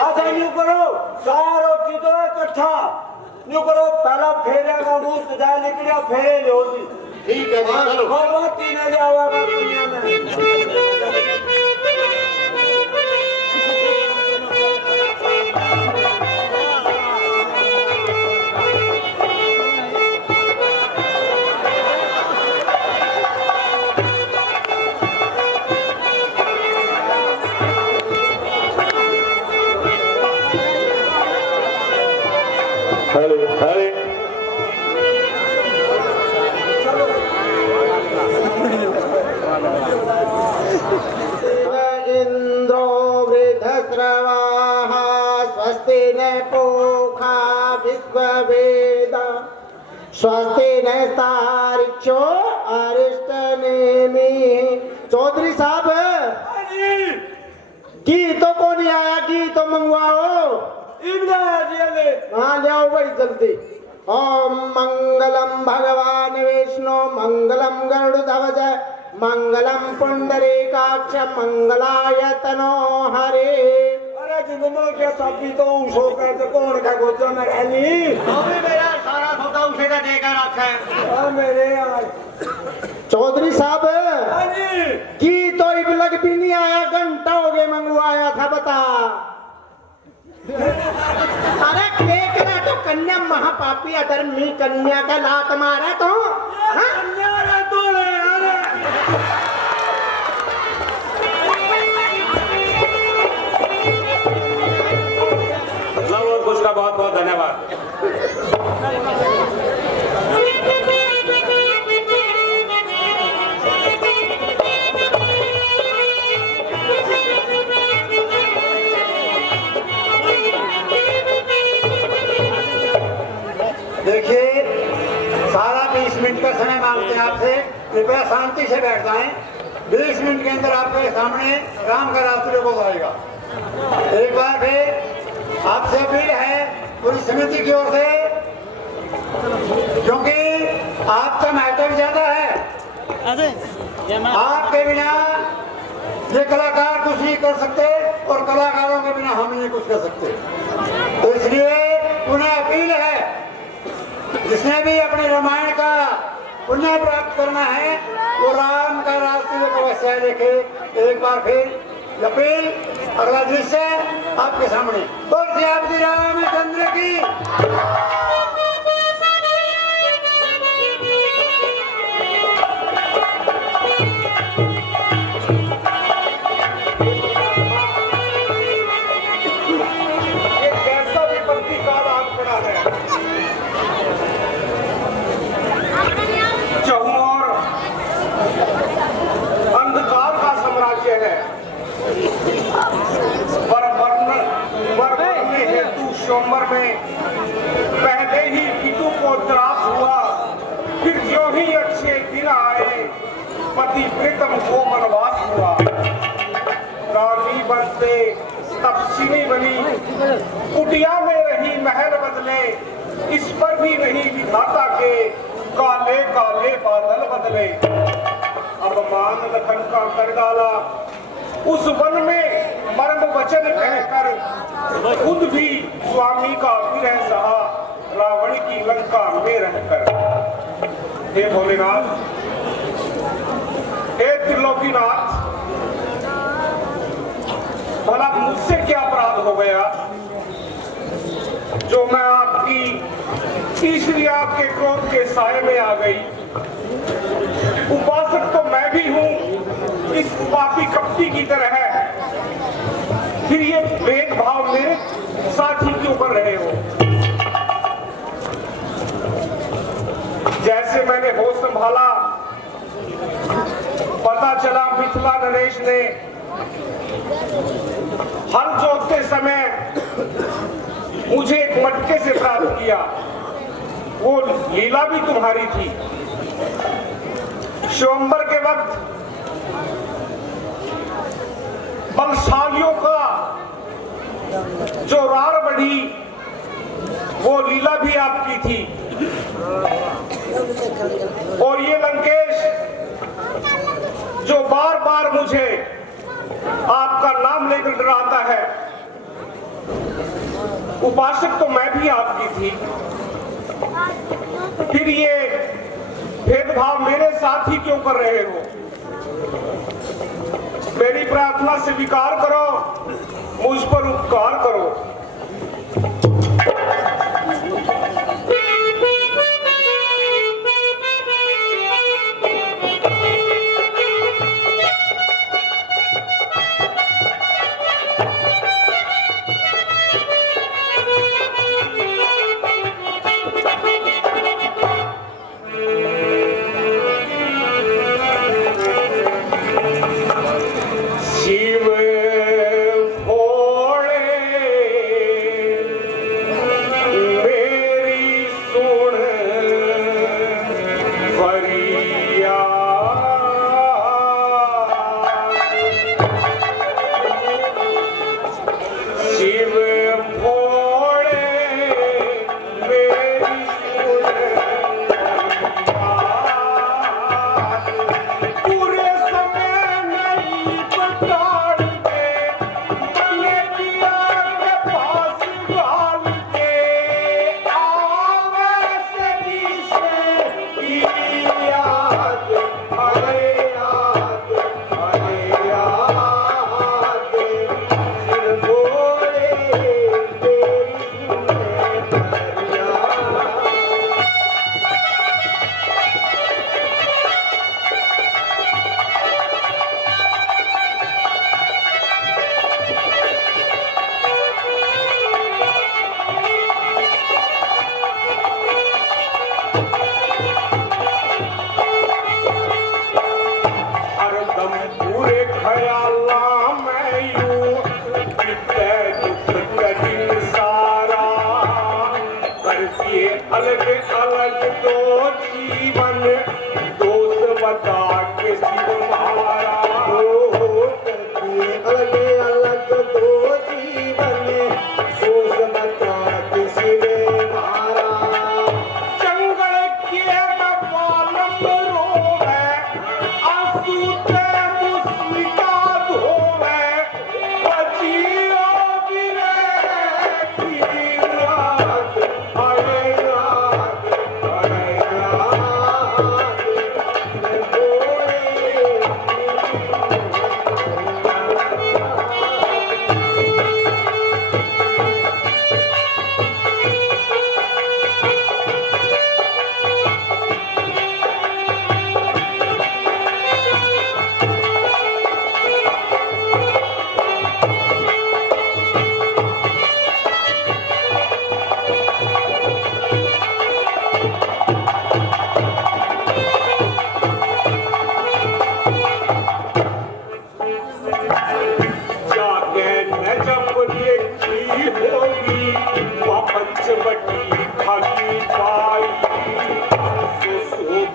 अच्छा यूं करो सारो चीजों इकट्ठा यूं करो, पहला फेरे का मुंह सजा निकलिया फेरे लो जी। ठीक है जी, चलो। भगवती न जावा दुनिया में। इंद्रो वृद्धस्रवाः स्वस्ति न पूषा विश्ववेदा स्वस्ति न तारिक्षो अरिष्टनेमि। चौधरी साहब घी तो कौन नहीं आया, घी तो मंगवाओ। हाँ जाओ भाई जल्दी। ओम मंगलम भगवान विष्णु मंगलम गरुड़ध्वज मंगलम पुंडरीकाक्ष मंगलाय तनो हरे। अरे जिंदगी के सभी तो उसो कहते कौन का गोचो में रहनी। अभी मेरा सारा सौदा उसे का देकर रखा है। मेरे यार चौधरी साहब घी तो एक लग भी नहीं आया, घंटा हो गया मंगवाया था बता। अरे देखना तो कन्या महापापी अधर्मी कन्या का लात मारा तो और कुछ का बहुत बहुत धन्यवाद। देखिए सारा 20 मिनट का समय मांगते हैं आपसे, कृपया शांति से बैठ जाएं। 20 मिनट के अंदर आपके सामने राम का रास्ते को आएगा। एक बार फिर आपसे अपील है पूरी समिति की ओर से, क्योंकि आपका महत्व ज्यादा है। आपके बिना ये कलाकार कुछ नहीं कर सकते और कलाकारों के बिना हम नहीं कुछ कर सकते। तो इसलिए उन्हें अपील है, जिसने भी अपने रामायण का पुण्य प्राप्त करना है वो राम का रास्ते को अवश्य देखे। एक बार फिर अपील अगला दृश्य आपके सामने। बोल श्री आपकी रामचंद्र की। ये कैसा विपत्ति काल आन पड़ा है। चहुओर अंधकार का साम्राज्य है। वर्ण में हेतु स्वयंवर में पहले ही पितु को त्रास हुआ, फिर जो ही अच्छे दिन आए पति प्रीतम को वनवास हुआ। रानी बनते तपस्विनी बनी, कुटिया में रही महल बदले, इस पर भी नहीं विधाता के काले काले बादल बदले। अब मान लखन का कर डाला उस वन में मर्म वचन कहकर, खुद भी स्वामी का विरह सहा रावण की लंका में रहकर। हे भोलेनाथ, हे त्रिलोकीनाथ, भला मुझसे क्या अपराध हो गया जो मैं आपकी तीसरी आग के क्रोध के साये में आ गई। उपासक तो मैं भी हूं इस पापी कपटी की तरह है, फिर ये भेदभाव मेरे साथी क्यों कर रहे हो। जैसे मैंने होश संभाला, पता चला मिथिला नरेश ने हल जोतते समय मुझे एक मटके से प्राप्त किया। वो लीला भी तुम्हारी थी। स्वयंवर के वक्त बलशालियों का जो रार बढ़ी, वो लीला भी आपकी थी। और ये लंकेश जो बार बार मुझे आपका नाम लेकर डराता है, उपासक तो मैं भी आपकी थी, फिर ये भेदभाव मेरे साथ ही क्यों कर रहे हो। मेरी प्रार्थना स्वीकार करो, मुझ पर उपकार करो। अलग अलग दो जीवन, दोस्त बता के शिव मारा। अलग अलग दो जीवन, दोस्त बता के शिव मारा। जंगल के बालम रोवे, आंसू ते मुस्मिता धोवे, बचियो गिरे की रात, अरे रात, अरे रात।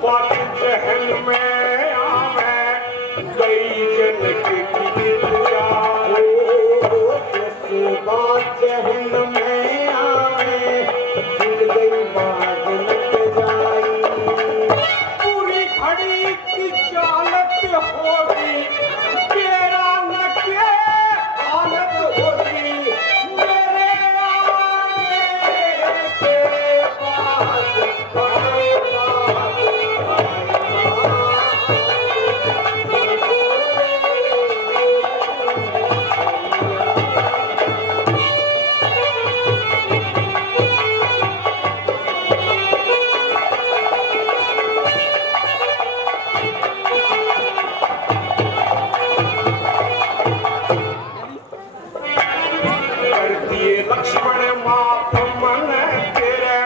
बात जहन में आवे गई जनक की दिलिया बात जहन में आवे दिल गई बात लग जाई पूरी घड़ी की चालत होगी तेरा न के हालत होगी मेरे आने के लक्ष्मण माप मन तेरे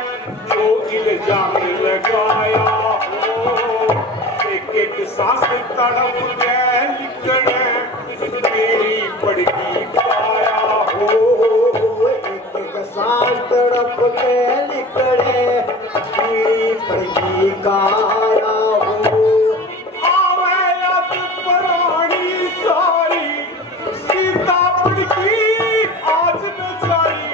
जो इल्जाम लगाया हो एक सांस तड़प गए लिखने मेरी पड़गी पाया हो एक सांस तड़प के निकले मेरी पड़गी काया हो आवे अब पुरानी सारी सीता पड़गी आज बेचारी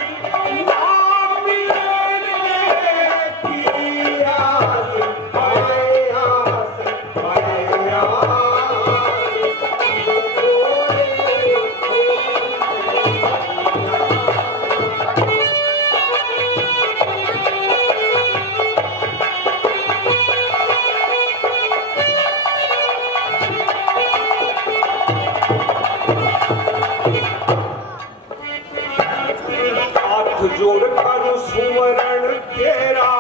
जोड़ कर सुमरण तेरा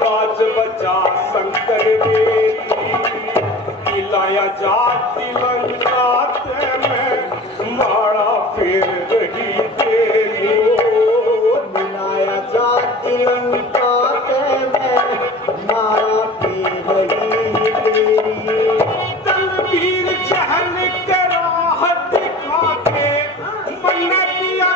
लाज बचा शंकर मेरी लाया जाति लंका में माड़ा फेर रही तेरी मिलाया जाति लंका में मारा फेर रही तेरी तलवीर चहल के राह दिखा के मन किया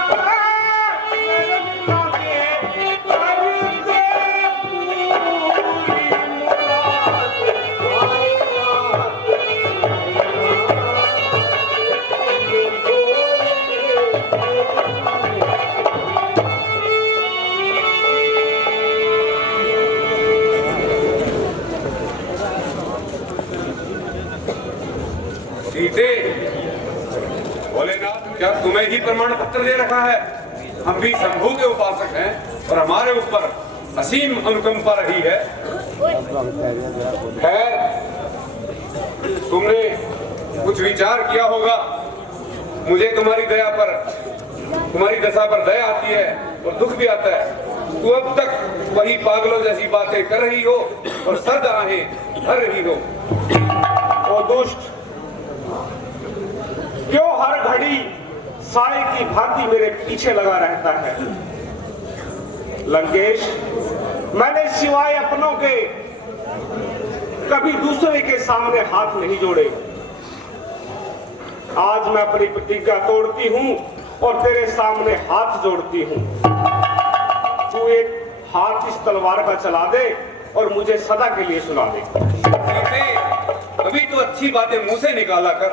सीते भोलेनाथ क्या तुम्हें ही प्रमाण पत्र दे रखा है? हम भी शंभू के उपासक हैं और हमारे ऊपर असीम अनुकंपा रही है। खैर तुमने कुछ विचार किया होगा। मुझे तुम्हारी दया पर, तुम्हारी दशा पर दया आती है और दुख भी आता है। तू अब तक वही पागलों जैसी बातें कर रही हो और सर्द आहें भर रही हो। ओ दुष्ट, क्यों हर घड़ी साए की भांति मेरे पीछे लगा रहता है? लंकेश, मैंने सिवाय अपनों के कभी दूसरे के सामने हाथ नहीं जोड़े। आज मैं अपनी प्रतिज्ञा तोड़ती हूं और तेरे सामने हाथ जोड़ती हूं। तू एक हाथ इस तलवार का चला दे और मुझे सदा के लिए सुना दे। अभी तो अच्छी बातें मुंह से निकाला कर,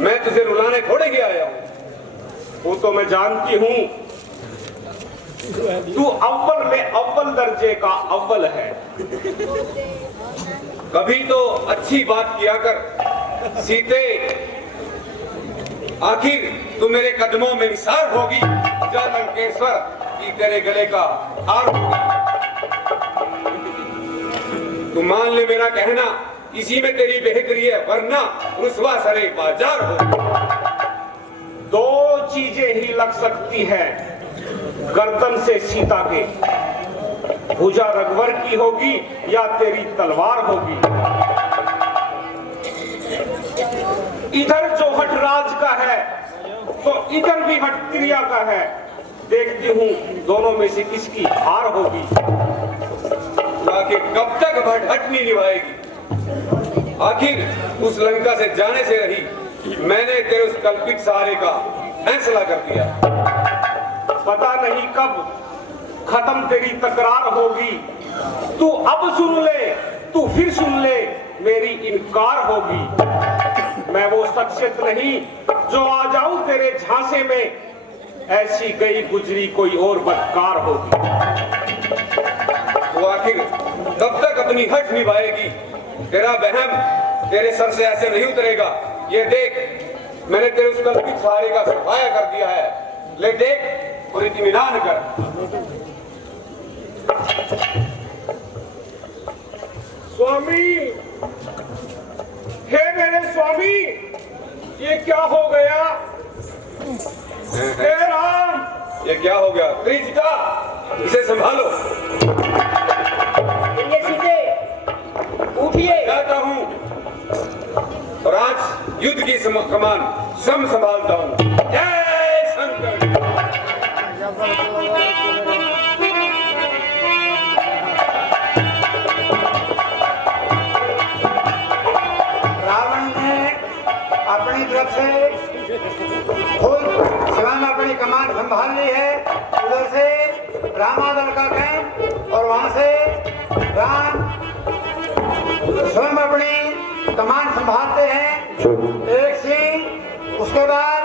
मैं तुझे रुलाने थोड़े के आया हूं। वो तो मैं जानती हूं, तू अव्वल में अव्वल दर्जे का अव्वल है। कभी तो अच्छी बात किया कर सीते। आखिर तू मेरे कदमों में निसार होगी, जा लंकेश्वर की तेरे गले का हार होगी। तू मान ले मेरा कहना, इसी में तेरी बेहतरी है, वरना रुसवा सरे बाजार हो। दो चीजें ही लग सकती है गर्दन से सीता के, भुजा रघुवर की होगी या तेरी तलवार होगी। इधर जो हट राज का है तो इधर भी हट क्रिया का है। देखती हूँ दोनों में से किसकी हार होगी। आखिर कब तक भट नहीं निभाएगी? आखिर उस लंका से जाने से रही मैंने तेरे उस कल्पित सहारे का फैसला कर दिया। पता नहीं कब खत्म तेरी तकरार होगी। तू अब सुन ले, तू फिर सुन ले मेरी इनकार होगी। मैं वो शख्सियत नहीं जो आ जाऊं तेरे झांसे में, ऐसी गई गुजरी कोई और बदकार होगी। वो आखिर कब तक अपनी हट निभाएगी? तेरा वहम तेरे सर से ऐसे नहीं उतरेगा। ये देख, मैंने तेरे उस कल्पित सहारे का सफाया कर दिया है। ले देख और इत्मीनान कर। स्वामी, हे मेरे स्वामी, ये क्या हो गया? हे राम, ये क्या हो गया? त्रिजटा, इसे संभालो। ये सीधे उठिए। जाता हूँ और आज युद्ध की कमान स्वयं संभालता हूँ। जय शंकर। रावण ने अपनी तरफ से खुद स्वयं अपनी कमान संभाल ली है। उधर से रामादल का कैंप और वहां से राम स्वयं अपनी कमान संभालते हैं। एक सिंह, उसके बाद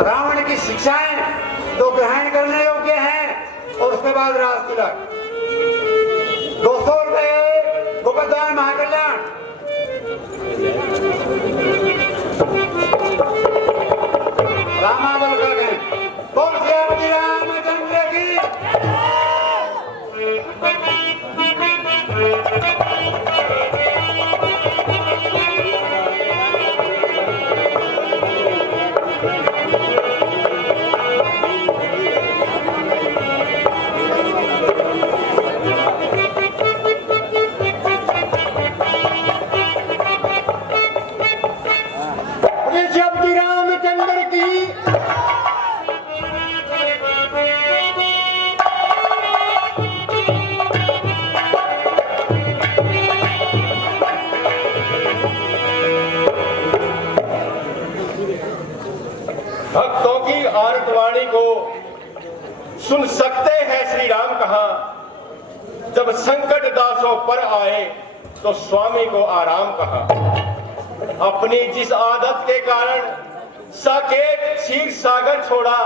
रावण की शिक्षाएं जो ग्रहण करने योग्य हैं, और उसके बाद राज तिलक। 200 रुपये गोपदान महाकल्याण। रामादल का कैंप। बोल श्री रामचंद्र की। भक्तों की आर्तवाणी को सुन सकते हैं श्री राम कहा। जब संकट दासों पर आए तो स्वामी को आराम कहा। अपनी जिस आदत के कारण साकेत क्षीर सागर छोड़ा,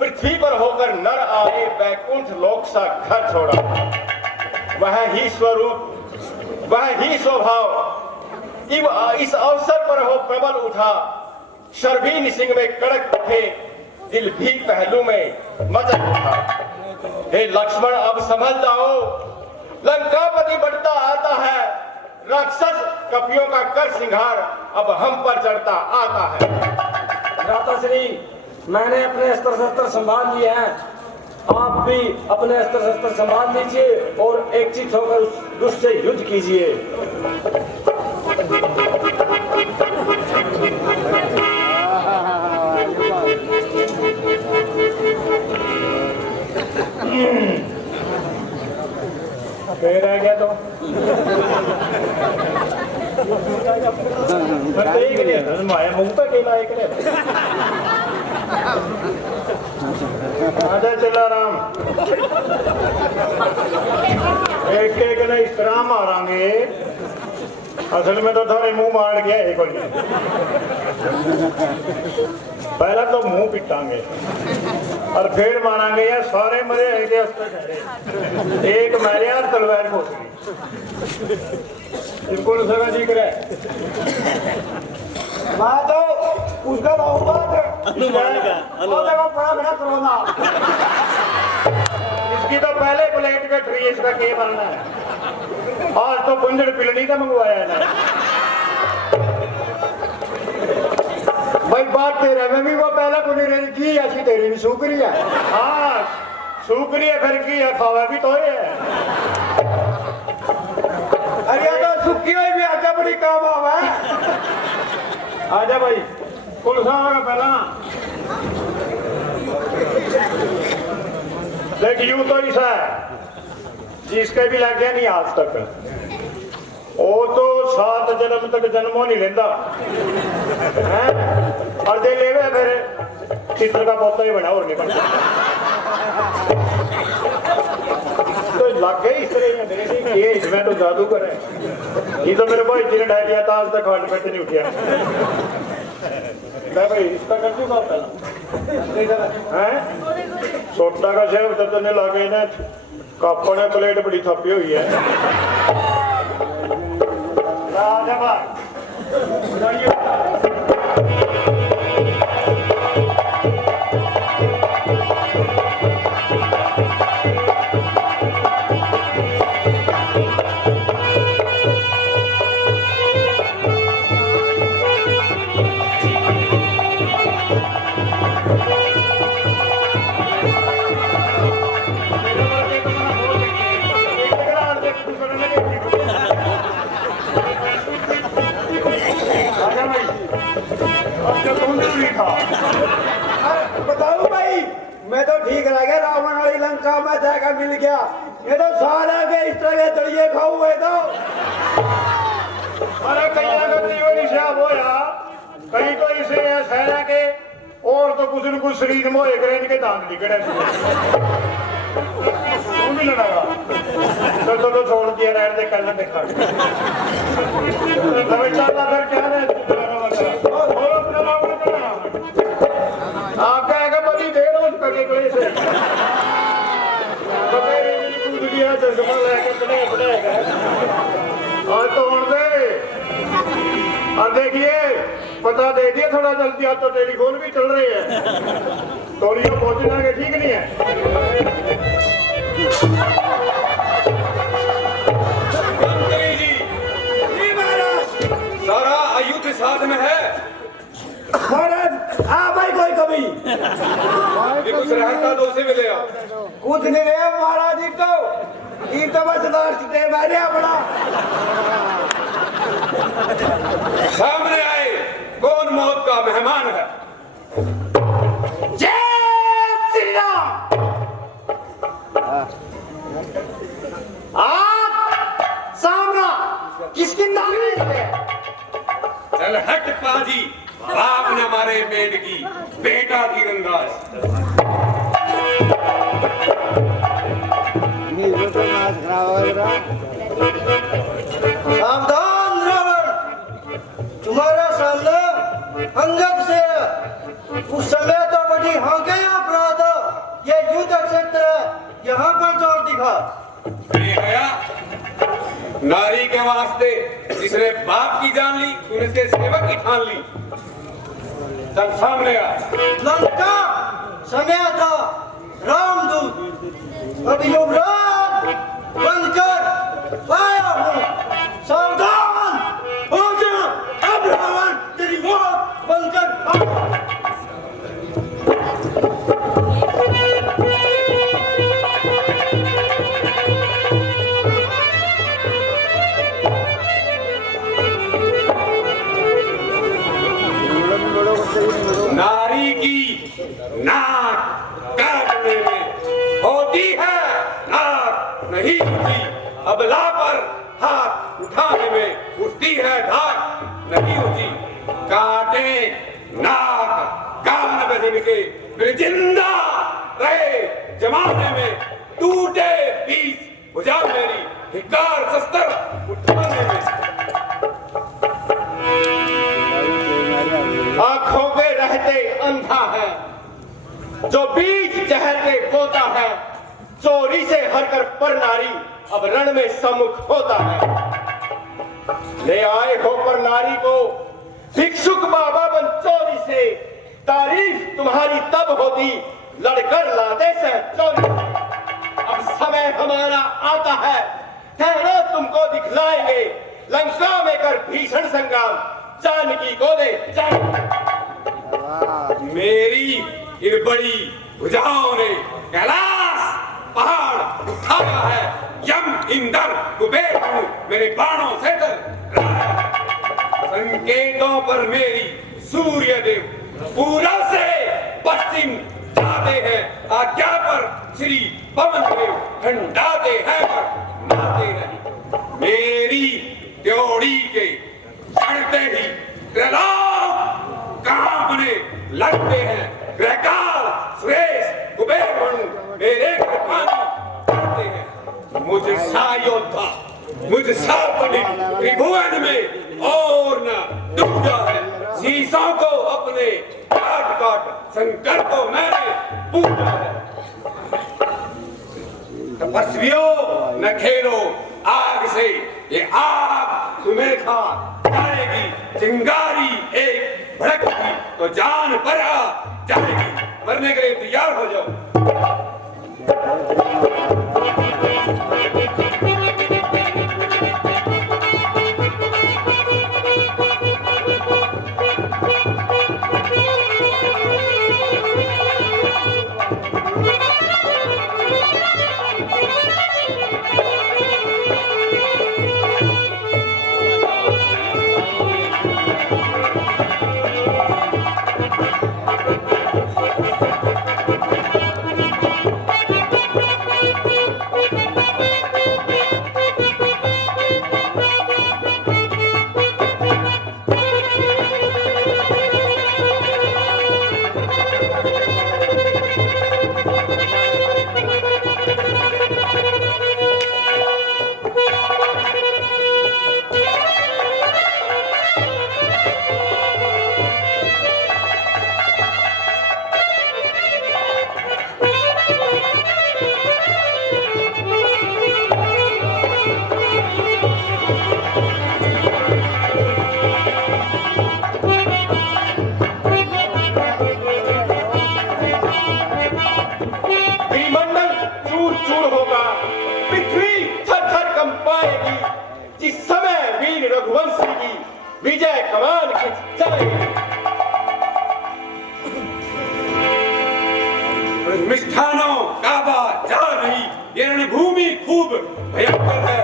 पृथ्वी पर होकर नर आए वैकुंठ लोक सा घर छोड़ा। वह ही स्वरूप, वह ही स्वभाव इस अवसर पर हो प्रबल उठा। शर्वीन सिंह में कड़क उठे, दिल भी पहलू में मचल उठा। हे लक्ष्मण, अब समझ जाओ, लंकापति बढ़ता आता है। राक्षस कपियों का कर सिंगार अब हम पर चढ़ता आता है। भ्राताश्री, मैंने अपने अस्त्र शस्त्र संभाल लिए हैं। आप भी अपने अस्त्र शस्त्र संभाल लीजिए और एकचित होकर उस दुष्ट से युद्ध कीजिए। फिर आ गया तो एक नहीं माया मुंह पे केला एक नहीं। आजा चला राम, एक एक ने इस तरह मारांगे, असल में तो थारे मुंह मार गया एक और। पहला तो मुंह पिटांगे और फिर मारांगे। यार सारे मरे हैं, एक मेरे यार तलवार को बिल्कुल सगा जी करे। मैं तो उसका बड़ा बड़ा करोना। इसकी तो पहले प्लेट कट रही है, इसका क्या बनना है? आज तो गुंजड़ पिलनी का मंगवाया है ना भाई। बात तेरे में भी वो पहला कुनी की ऐसी तेरी भी सूकरी है। हाँ सूकरी है, फिर की है, खावा भी तो है। अरे तो सुखी हुई भी आजा बड़ी काम आवा। आजा भाई पुलिस आएगा पहला। देख यूं तो ऐसा है जिसके भी लग गया नहीं आज तक, वो तो 7 जन्म तक जन्मों नहीं लेता और दे लेवे फिर चित्र का पौधा ही बना और नहीं बनता। तो लागे इस तरह मेरे नहीं किए इसमें तो जादू करे ये तो मेरे भाई जी ने ढाई दिया था आज तक हार्ट पे नहीं उठा मैं भाई इसका कर दूंगा पहला हैं छोटा का शेव तो ने लागे ना कापा ने प्लेट बड़ी थपी हुई है राजा भाई बताओ भाई मैं तो ठीक लगे रावण वाली लंका में जाकर मिल गया ये तो सारे के इस तरह के दलिए खाऊ हुए तो अरे कहीं कहीं तो इसे सहना के और तो कुछ न कुछ शरीर में एक रेंज के दांत निकले भी लड़ागा तो छोड़ दिया रहने दे कल देखा फिर क्या आपका आगे बड़ी देर हो चुका के से कूद गया चश्मा लेके बने पड़ेगा आज तो हूं दे और देखिए पता दे दिया थोड़ा जल्दी आज तो टेलीफोन भी चल रहे हैं तोड़ियों पहुंचना के ठीक नहीं है सारा अयुद्ध साथ में है महाराज आ भाई कोई कभी ये कुछ रहता तो उसे मिले आओ कुछ नहीं रहे महाराज जी को ये तो बस लास्ट डे बैठे बड़ा सामने आए कौन मौत का मेहमान है जय श्री राम आप सामना किसकी नामी है चल हट पाजी बाप ने हमारे पेट की बेटा तीरंदाज सावधान रावण तुम्हारा सामना अंगद से उस समय तो बड़ी हांके अपराध ये युद्ध क्षेत्र यहाँ पर जोर दिखा ये गया नारी के वास्ते जिसने बाप की जान ली तूने इसके सेवक की ठान ली चल सामने आ लंका समय था रामदूत अब युवराज बनकर आया हूँ सावधान हो जा अब रावण तेरी मौत बनकर आया नारी की नाक काटने में होती है नाक नहीं होती अबला पर हाथ उठाने में उठती है धाक नहीं होती काटे नाक कान बदन के फिर जिंदा रहे जमाने में टूटे पीस बुझा मेरी धिक्कार शस्त्र उठाने में आंखों पे रहते अंधा है जो बीज जहर के बोता है चोरी से हरकर पर नारी अब रण में सम्मुख होता है ले आए हो पर नारी को भिक्षुक बाबा बन चोरी से तारीफ तुम्हारी तब होती लड़कर लाते से चोरी अब समय हमारा आता है ठहरो तुमको दिखलाएंगे लंका में कर भीषण संग्राम जानकी को ले मेरी इन बड़ी भुजाओं ने कैलाश पहाड़ उठाया है यम इंद्र कुबेर मेरे बाणों से संकेतों पर मेरी सूर्य देव पूरब से पश्चिम जाते हैं आज्ञा पर श्री पवन देव ठंडाते हैं पर नाते नहीं मेरी त्योड़ी के चढ़ते ही त्रिलोक कांपने लगते हैं ग्रहकाल सुरेश कुबेर मनु मेरे कृपाणु करते हैं योद्धा मुझ सा पंडित त्रिभुवन में और न दूजा है। शीशों को अपने काट काट शंकर को मैंने पूजा है। तपस्वियों न खेलो आग से, ये आग तुम्हें खा जाएगी। चिंगारी एक भड़केगी तो जान पर आ जाएगी। मरने के लिए तैयार हो जाओ। विजय कमान खिंच जाएगी। मिष्ठानों काबा जा रही, ये रणभूमि खूब भयंकर है।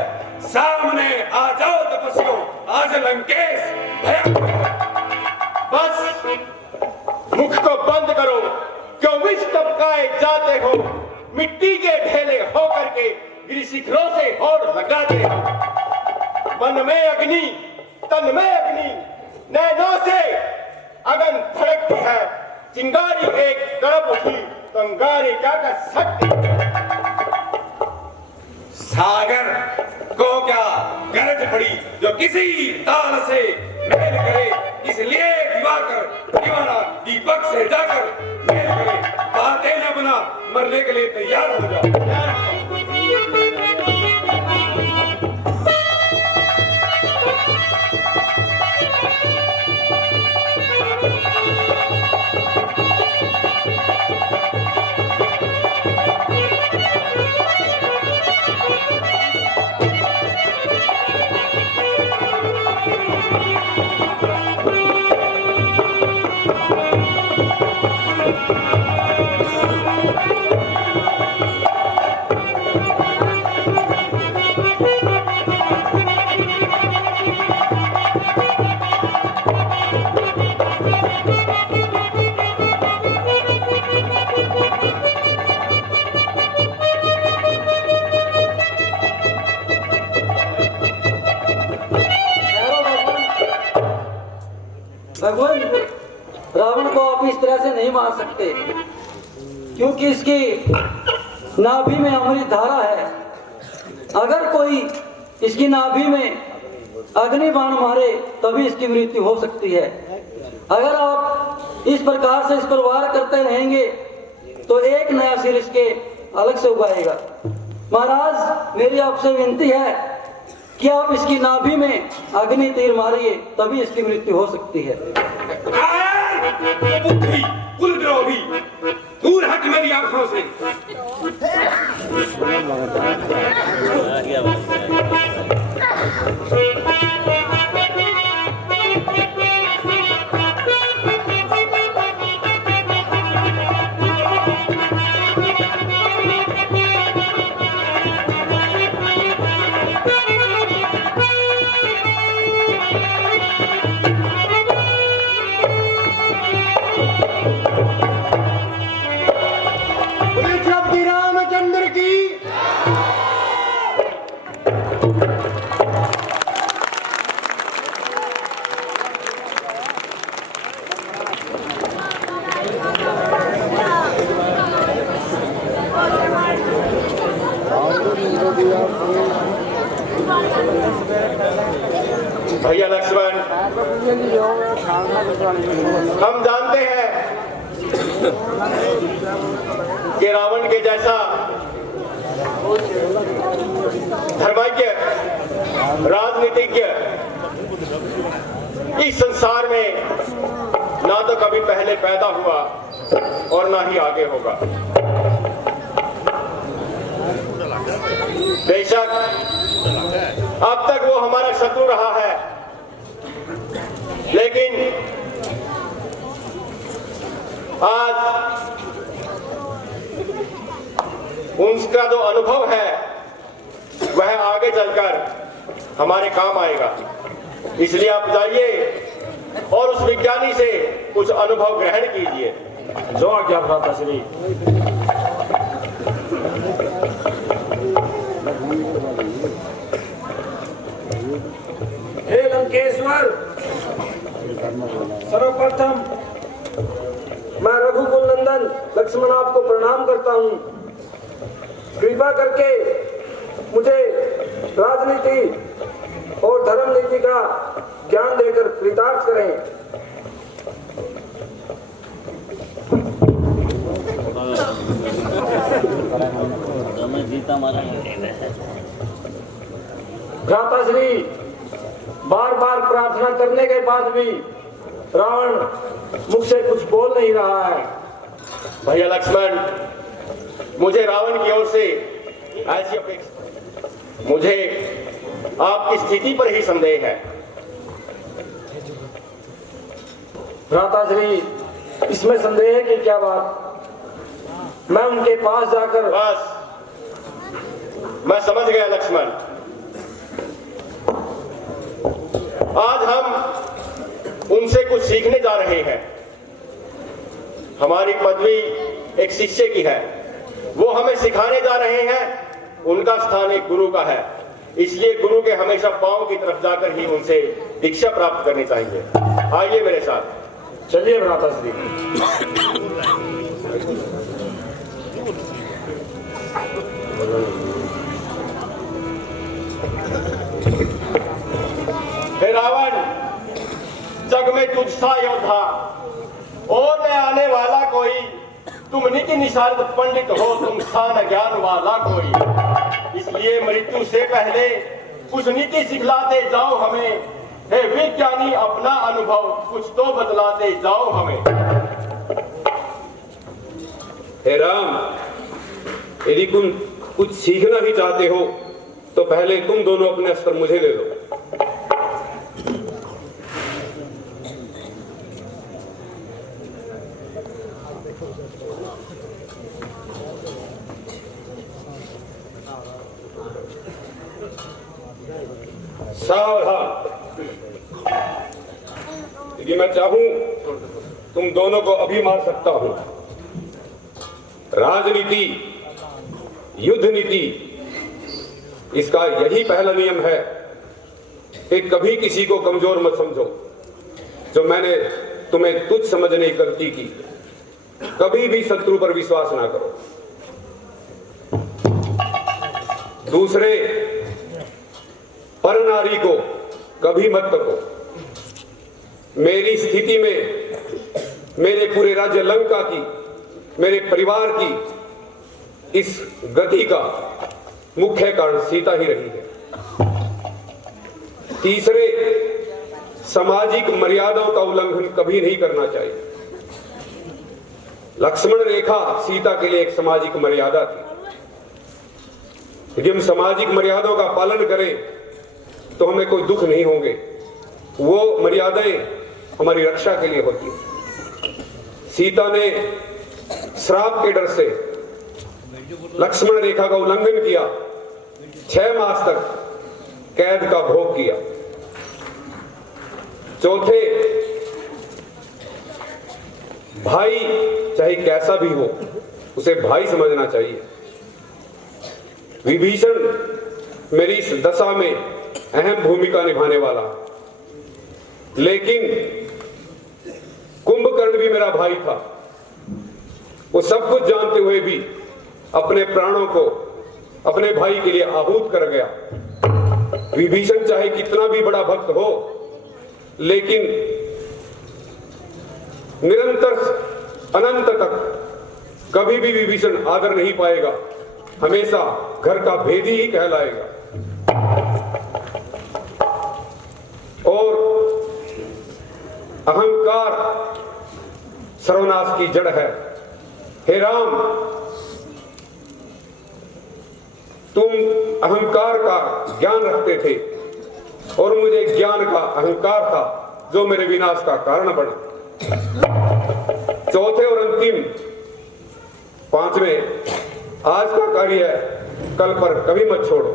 सामने आ जाओ तपस्वियों, आज लंकेश भयंकर है। बस मुख को बंद करो, क्यों विष टपकाए जाते हो। मिट्टी के ढेले होकर के गिरि शिखरों से होड़ लगाते हो। मन में अग्नि, तन में अग्नि, नैनों से अगन धड़कती है। चिंगारी एक तरफ उठी तो अंगारे क्या कर सकती। सागर को क्या गरज पड़ी जो किसी ताल से मेल करे। इसलिए दिवाकर दीवाना दीपक से जाकर मेल करे। बातें न बना, मरने के लिए तैयार हो जाओ। भगवान, रावण को आप इस तरह से नहीं मार सकते, क्योंकि इसकी नाभि में अमृत धारा है। अगर कोई इसकी नाभि में अग्नि बाण मारे तभी इसकी मृत्यु हो सकती है। अगर आप इस प्रकार से इस पर वार करते रहेंगे तो एक नया सिर इसके अलग से उगाएगा। महाराज, मेरी आपसे विनती है कि आप इसकी नाभि में अग्नि तीर मारिए, तभी इसकी मृत्यु हो सकती है। बुद्धि कुलद्रोही, दूर हट मेरी आंखों से। भैया लक्ष्मण, हम जानते हैं कि रावण के जैसा धर्मज्ञ राजनीतिज्ञ इस संसार में ना तो कभी पहले पैदा हुआ और ना ही आगे होगा। बेशक अब तक वो हमारा शत्रु रहा है, लेकिन आज उसका जो अनुभव है वह आगे चलकर हमारे काम आएगा। इसलिए आप जाइए और उस विज्ञानी से कुछ अनुभव ग्रहण कीजिए। जो आज्ञा भ्राताश्री। हे लंकेश्वर, सर्वप्रथम मैं रघुकुल नंदन लक्ष्मण आपको प्रणाम करता हूँ। कृपा करके मुझे राजनीति और धर्म नीति का ज्ञान देकर कृतार्थ करें। भ्राताश्री, बार बार प्रार्थना करने के बाद भी रावण मुख से कुछ बोल नहीं रहा है। भैया लक्ष्मण, मुझे रावण की ओर से ऐसी अपेक्षा, मुझे आपकी स्थिति पर ही संदेह है। भ्राताश्री, इसमें संदेह की क्या बात? मैं उनके पास जाकर बस मैं समझ गया लक्ष्मण। आज हम उनसे कुछ सीखने जा रहे हैं। हमारी पदवी एक शिष्य की है, वो हमें सिखाने जा रहे हैं। उनका स्थान एक गुरु का है, इसलिए गुरु के हमेशा पांव की तरफ जाकर ही उनसे दीक्षा प्राप्त करनी चाहिए। आइए मेरे साथ। चलिए भ्राताश्री। हे रावण, जग में तुझसा योद्धा और न आने वाला कोई, तुम नीति निषाद पंडित हो, तुम स्थान ज्ञान वाला कोई। इसलिए मृत्यु से पहले कुछ नीति सिखलाते जाओ हमें। हे विज्ञानी, अपना अनुभव कुछ तो बतलाते जाओ हमें। हे राम, यदि तुम कुछ सीखना ही चाहते हो तो पहले तुम दोनों अपने अस्त्र मुझे दे दो। सावधान, यदि मैं चाहूं तुम दोनों को अभी मार सकता हूं। राजनीति, युद्ध नीति, इसका यही पहला नियम है कि कभी किसी को कमजोर मत समझो। जो मैंने तुम्हें तुच्छ समझने की गलती की, कभी भी शत्रु पर विश्वास ना करो। दूसरे, पर नारी को कभी मत तको। मेरी स्थिति में मेरे पूरे राज्य लंका की, मेरे परिवार की इस गति का मुख्य कारण सीता ही रही है। तीसरे, सामाजिक मर्यादाओं का उल्लंघन कभी नहीं करना चाहिए। लक्ष्मण रेखा सीता के लिए एक सामाजिक मर्यादा थी। यदि हम सामाजिक मर्यादाओं का पालन करें तो हमें कोई दुख नहीं होंगे। वो मर्यादाएं हमारी रक्षा के लिए होती है। सीता ने श्राप के डर से लक्ष्मण रेखा का उल्लंघन किया, 6 मास तक कैद का भोग किया। चौथे, भाई चाहे कैसा भी हो उसे भाई समझना चाहिए। विभीषण मेरी इस दशा में अहम भूमिका निभाने वाला, लेकिन कुंभकर्ण भी मेरा भाई था। वो सब कुछ जानते हुए भी अपने प्राणों को अपने भाई के लिए आहूत कर गया। विभीषण चाहे कितना भी बड़ा भक्त हो, लेकिन निरंतर अनंत तक कभी भी विभीषण आदर नहीं पाएगा, हमेशा घर का भेदी ही कहलाएगा। और अहंकार सर्वनाश की जड़ है। हे राम, तुम अहंकार का ज्ञान रखते थे और मुझे ज्ञान का अहंकार था जो मेरे विनाश का कारण बना। चौथे और अंतिम पांचवें, आज का कार्य कल पर कभी मत छोड़ो,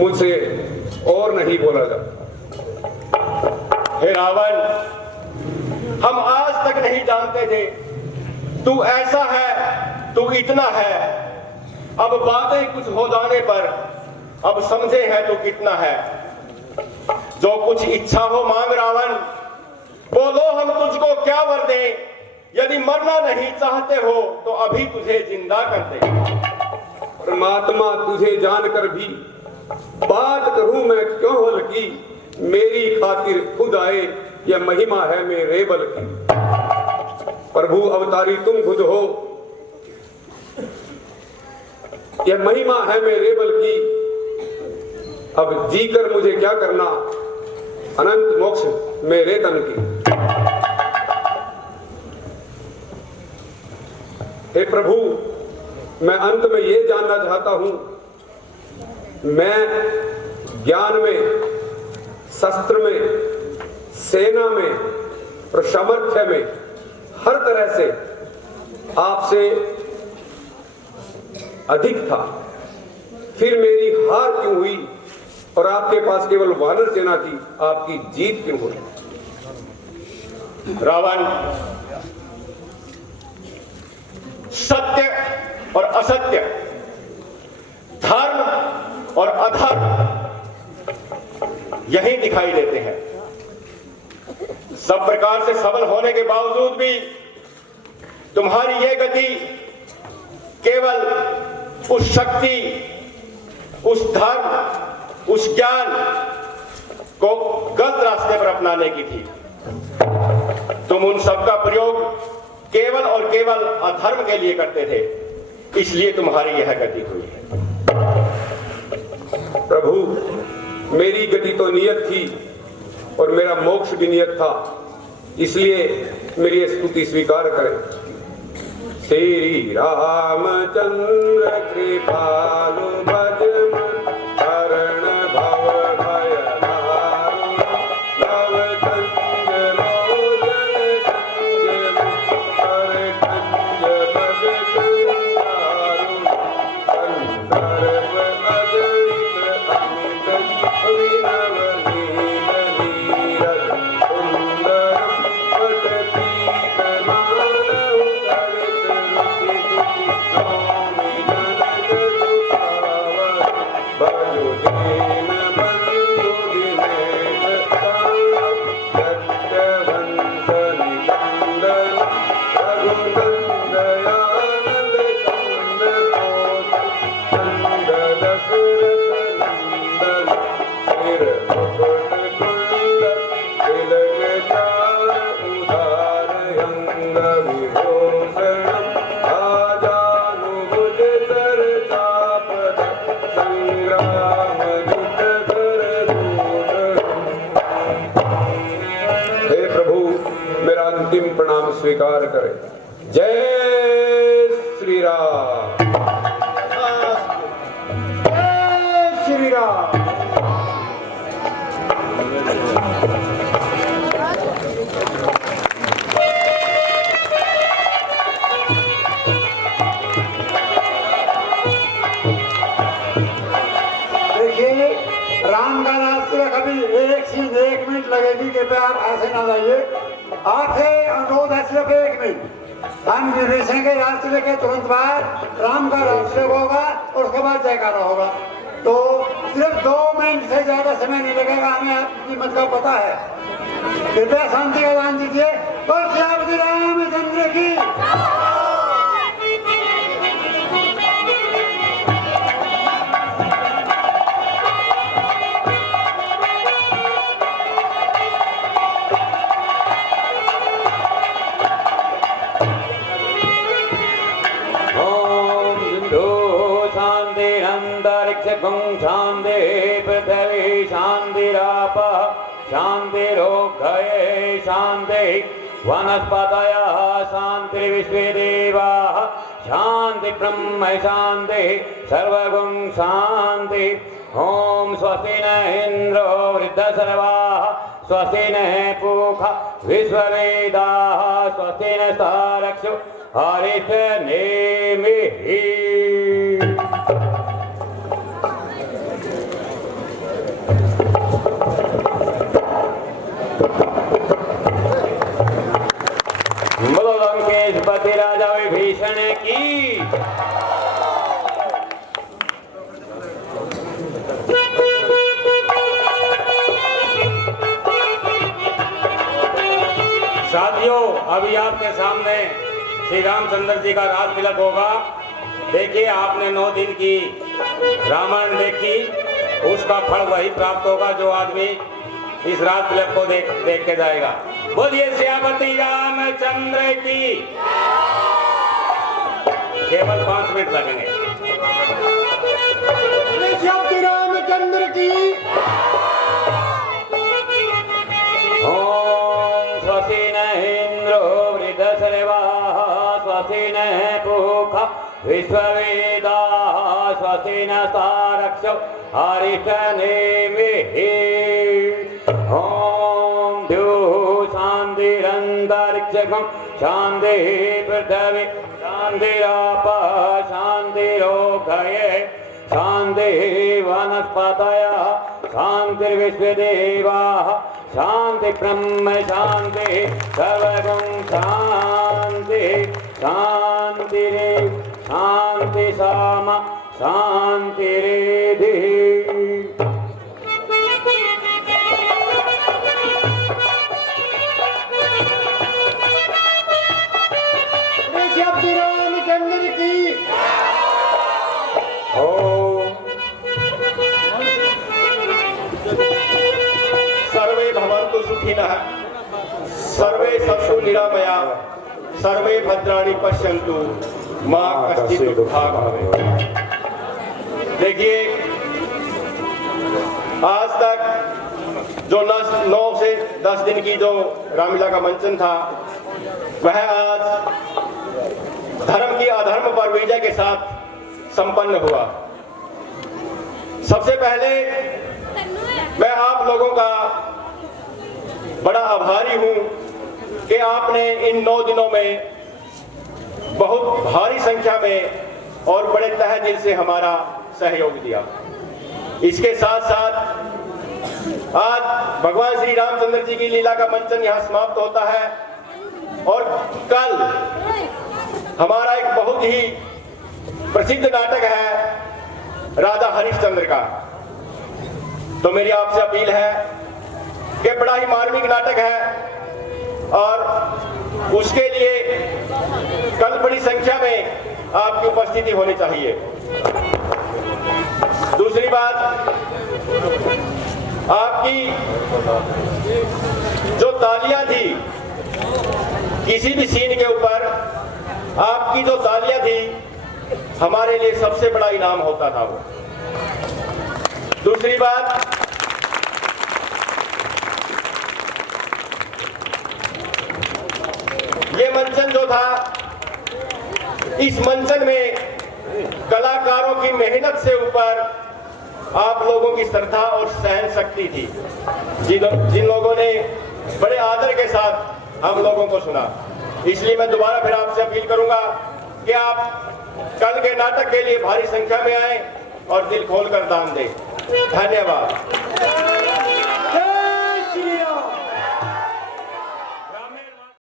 मुझसे और नहीं बोला जाता। हे रावण, हम आज तक नहीं जानते थे तू ऐसा है, तू इतना है। अब बातें कुछ हो जाने पर अब समझे हैं तू कितना है। जो कुछ इच्छा हो मांग रावण, बोलो हम तुझको क्या वर दें। यदि मरना नहीं चाहते हो तो अभी तुझे जिंदा कर दे। परमात्मा, तुझे जानकर भी बात करूं मैं क्यों हल्की, मेरी खातिर खुद आए, यह महिमा है मेरे बल की। प्रभु अवतारी तुम खुद हो, यह महिमा है मेरे बल की। अब जीकर मुझे क्या करना, अनंत मोक्ष मेरे तन की। हे प्रभु, मैं अंत में यह जानना चाहता हूं, मैं ज्ञान में, शस्त्र में, सेना में और सामर्थ्य में हर तरह से आपसे अधिक था, फिर मेरी हार क्यों हुई और आपके पास केवल वानर सेना थी, आपकी जीत क्यों हुई? रावण, सत्य और असत्य, धर्म और अधर्म यही दिखाई देते हैं। सब प्रकार से सबल होने के बावजूद भी तुम्हारी यह गति केवल उस शक्ति, उस धर्म, उस ज्ञान को गलत रास्ते पर अपनाने की थी। तुम उन सब का प्रयोग केवल और केवल अधर्म के लिए करते थे, इसलिए तुम्हारी यह गति हुई है। प्रभु, मेरी गति तो नियत थी और मेरा मोक्ष भी नियत था, इसलिए मेरी स्तुति स्वीकार करें। श्री रामचंद्र कृपालु भजन हरण भव भय दारुण, भव कंज लोचन कंज हर कंज बद कंदारुण, कंदर्प अगणित अमित विनव नील नीरज सुंदरम पटपीत मानव गणित रुचि दुखि स्वामी जनक सुखावर, भजो दीन बंधु दिनेश कालम, सत्यवंत निकंदन रघुनंदयानंद कंद पोष, नंद दशरथ नंदन सिर मुकुट कुंडल तिलक चार उदार अंग विभूषणम, आजानुभुज सर चापद संग्राम युद्ध कर दूषणम। हे प्रभु, मेरा अंतिम प्रणाम स्वीकार करें। जय श्री राम। जय श्री राम। देखिए, राम का नाम सिर्फ कभी एक चीज 1 मिनट लगेगी, कृपया आप ऐसे ना जाइए। आखिरी अनुरोध है सिर्फ 1 मिनट। हम विभीषण के रास्ते के तुरंत बाद राम का रास्ते होगा और उसके बाद जयकारा होगा, तो सिर्फ 2 मिनट से ज्यादा समय नहीं लगेगा। हमें आपकी मत का पता है। कृपया शांति का दान दीजिए। तो श्री रामचंद्र की शांति पृथ्वी शांतिराप शांतिरोक्षये शांति वनस्पतयः शांति विश्वे देवाः शांति ब्रह्म शांति सर्वगुण शांति। ओम स्वस्ति न इंद्रो वृद्धसर्वाः स्वस्ति न पूषा विश्ववेदाः स्वस्ति न सारक्षो हरितनेमिः। बोलो लंकेशपति राजा विभीषण की। साथियों, अभी आपके सामने श्री रामचंद्र जी का राज तिलक होगा। देखिए, आपने 9 दिन की रामायण देखी, उसका फल वही प्राप्त होगा जो आदमी इस राज तिलक को देख के जाएगा। बोलिए श्यामती रामचंद्र की। केवल 5 मिनट लगेंगे। श्यामती रामचंद्र की। ओम स्वस्ति न इंद्रो वृद्धसर्वाः स्वस्ति न पूषा विश्ववेदाः स्वस्ति न सारक्षो हरितनेमिः। ओम द्युः शान्तिरन्तरिक्षं शान्तिः पृथ्वी शान्तिरापः शान्तिरोक्षये शान्तिः वनस्पतयः शान्तिर्विश्वे देवाः शांति ब्रह्म शांति सर्वगुण शांति शांति शांति सामा शांति रेधि। श्यामती रामचंद्र की। सर्वे भवन्तु सुखिनः सर्वे सन्तु निरामयाः सर्वे भद्राणि पश्यन्तु मा कश्चित् दुःखात् भवेत्। देखिए, आज तक जो 9 से 10 दिन की जो रामलीला का मंचन था, वह आज धर्म की अधर्म पर विजय के साथ संपन्न हुआ। सबसे पहले मैं आप लोगों का बड़ा आभारी हूं कि आपने इन 9 दिनों में बहुत भारी संख्या में और बड़े तहे दिल से हमारा सहयोग दिया। इसके साथ साथ आज भगवान श्री रामचंद्र जी की लीला का मंचन यहाँ समाप्त होता है और कल हमारा एक बहुत ही प्रसिद्ध नाटक है राजा हरिश्चंद्र का। तो मेरी आपसे अपील है कि बड़ा ही मार्मिक नाटक है और उसके लिए कल बड़ी संख्या में आपकी उपस्थिति होनी चाहिए। दूसरी बात, आपकी जो तालियां थी किसी भी सीन के ऊपर, आपकी जो तालियां थी हमारे लिए सबसे बड़ा इनाम होता था वो। दूसरी बात, ये मंचन जो था, इस मंचन में कलाकारों की मेहनत से ऊपर आप लोगों की श्रद्धा और सहन शक्ति थी, जिन लोगों ने बड़े आदर के साथ हम लोगों को सुना। इसलिए मैं दोबारा फिर आपसे अपील करूंगा कि आप कल के नाटक के लिए भारी संख्या में आए और दिल खोलकर दान दें। धन्यवाद।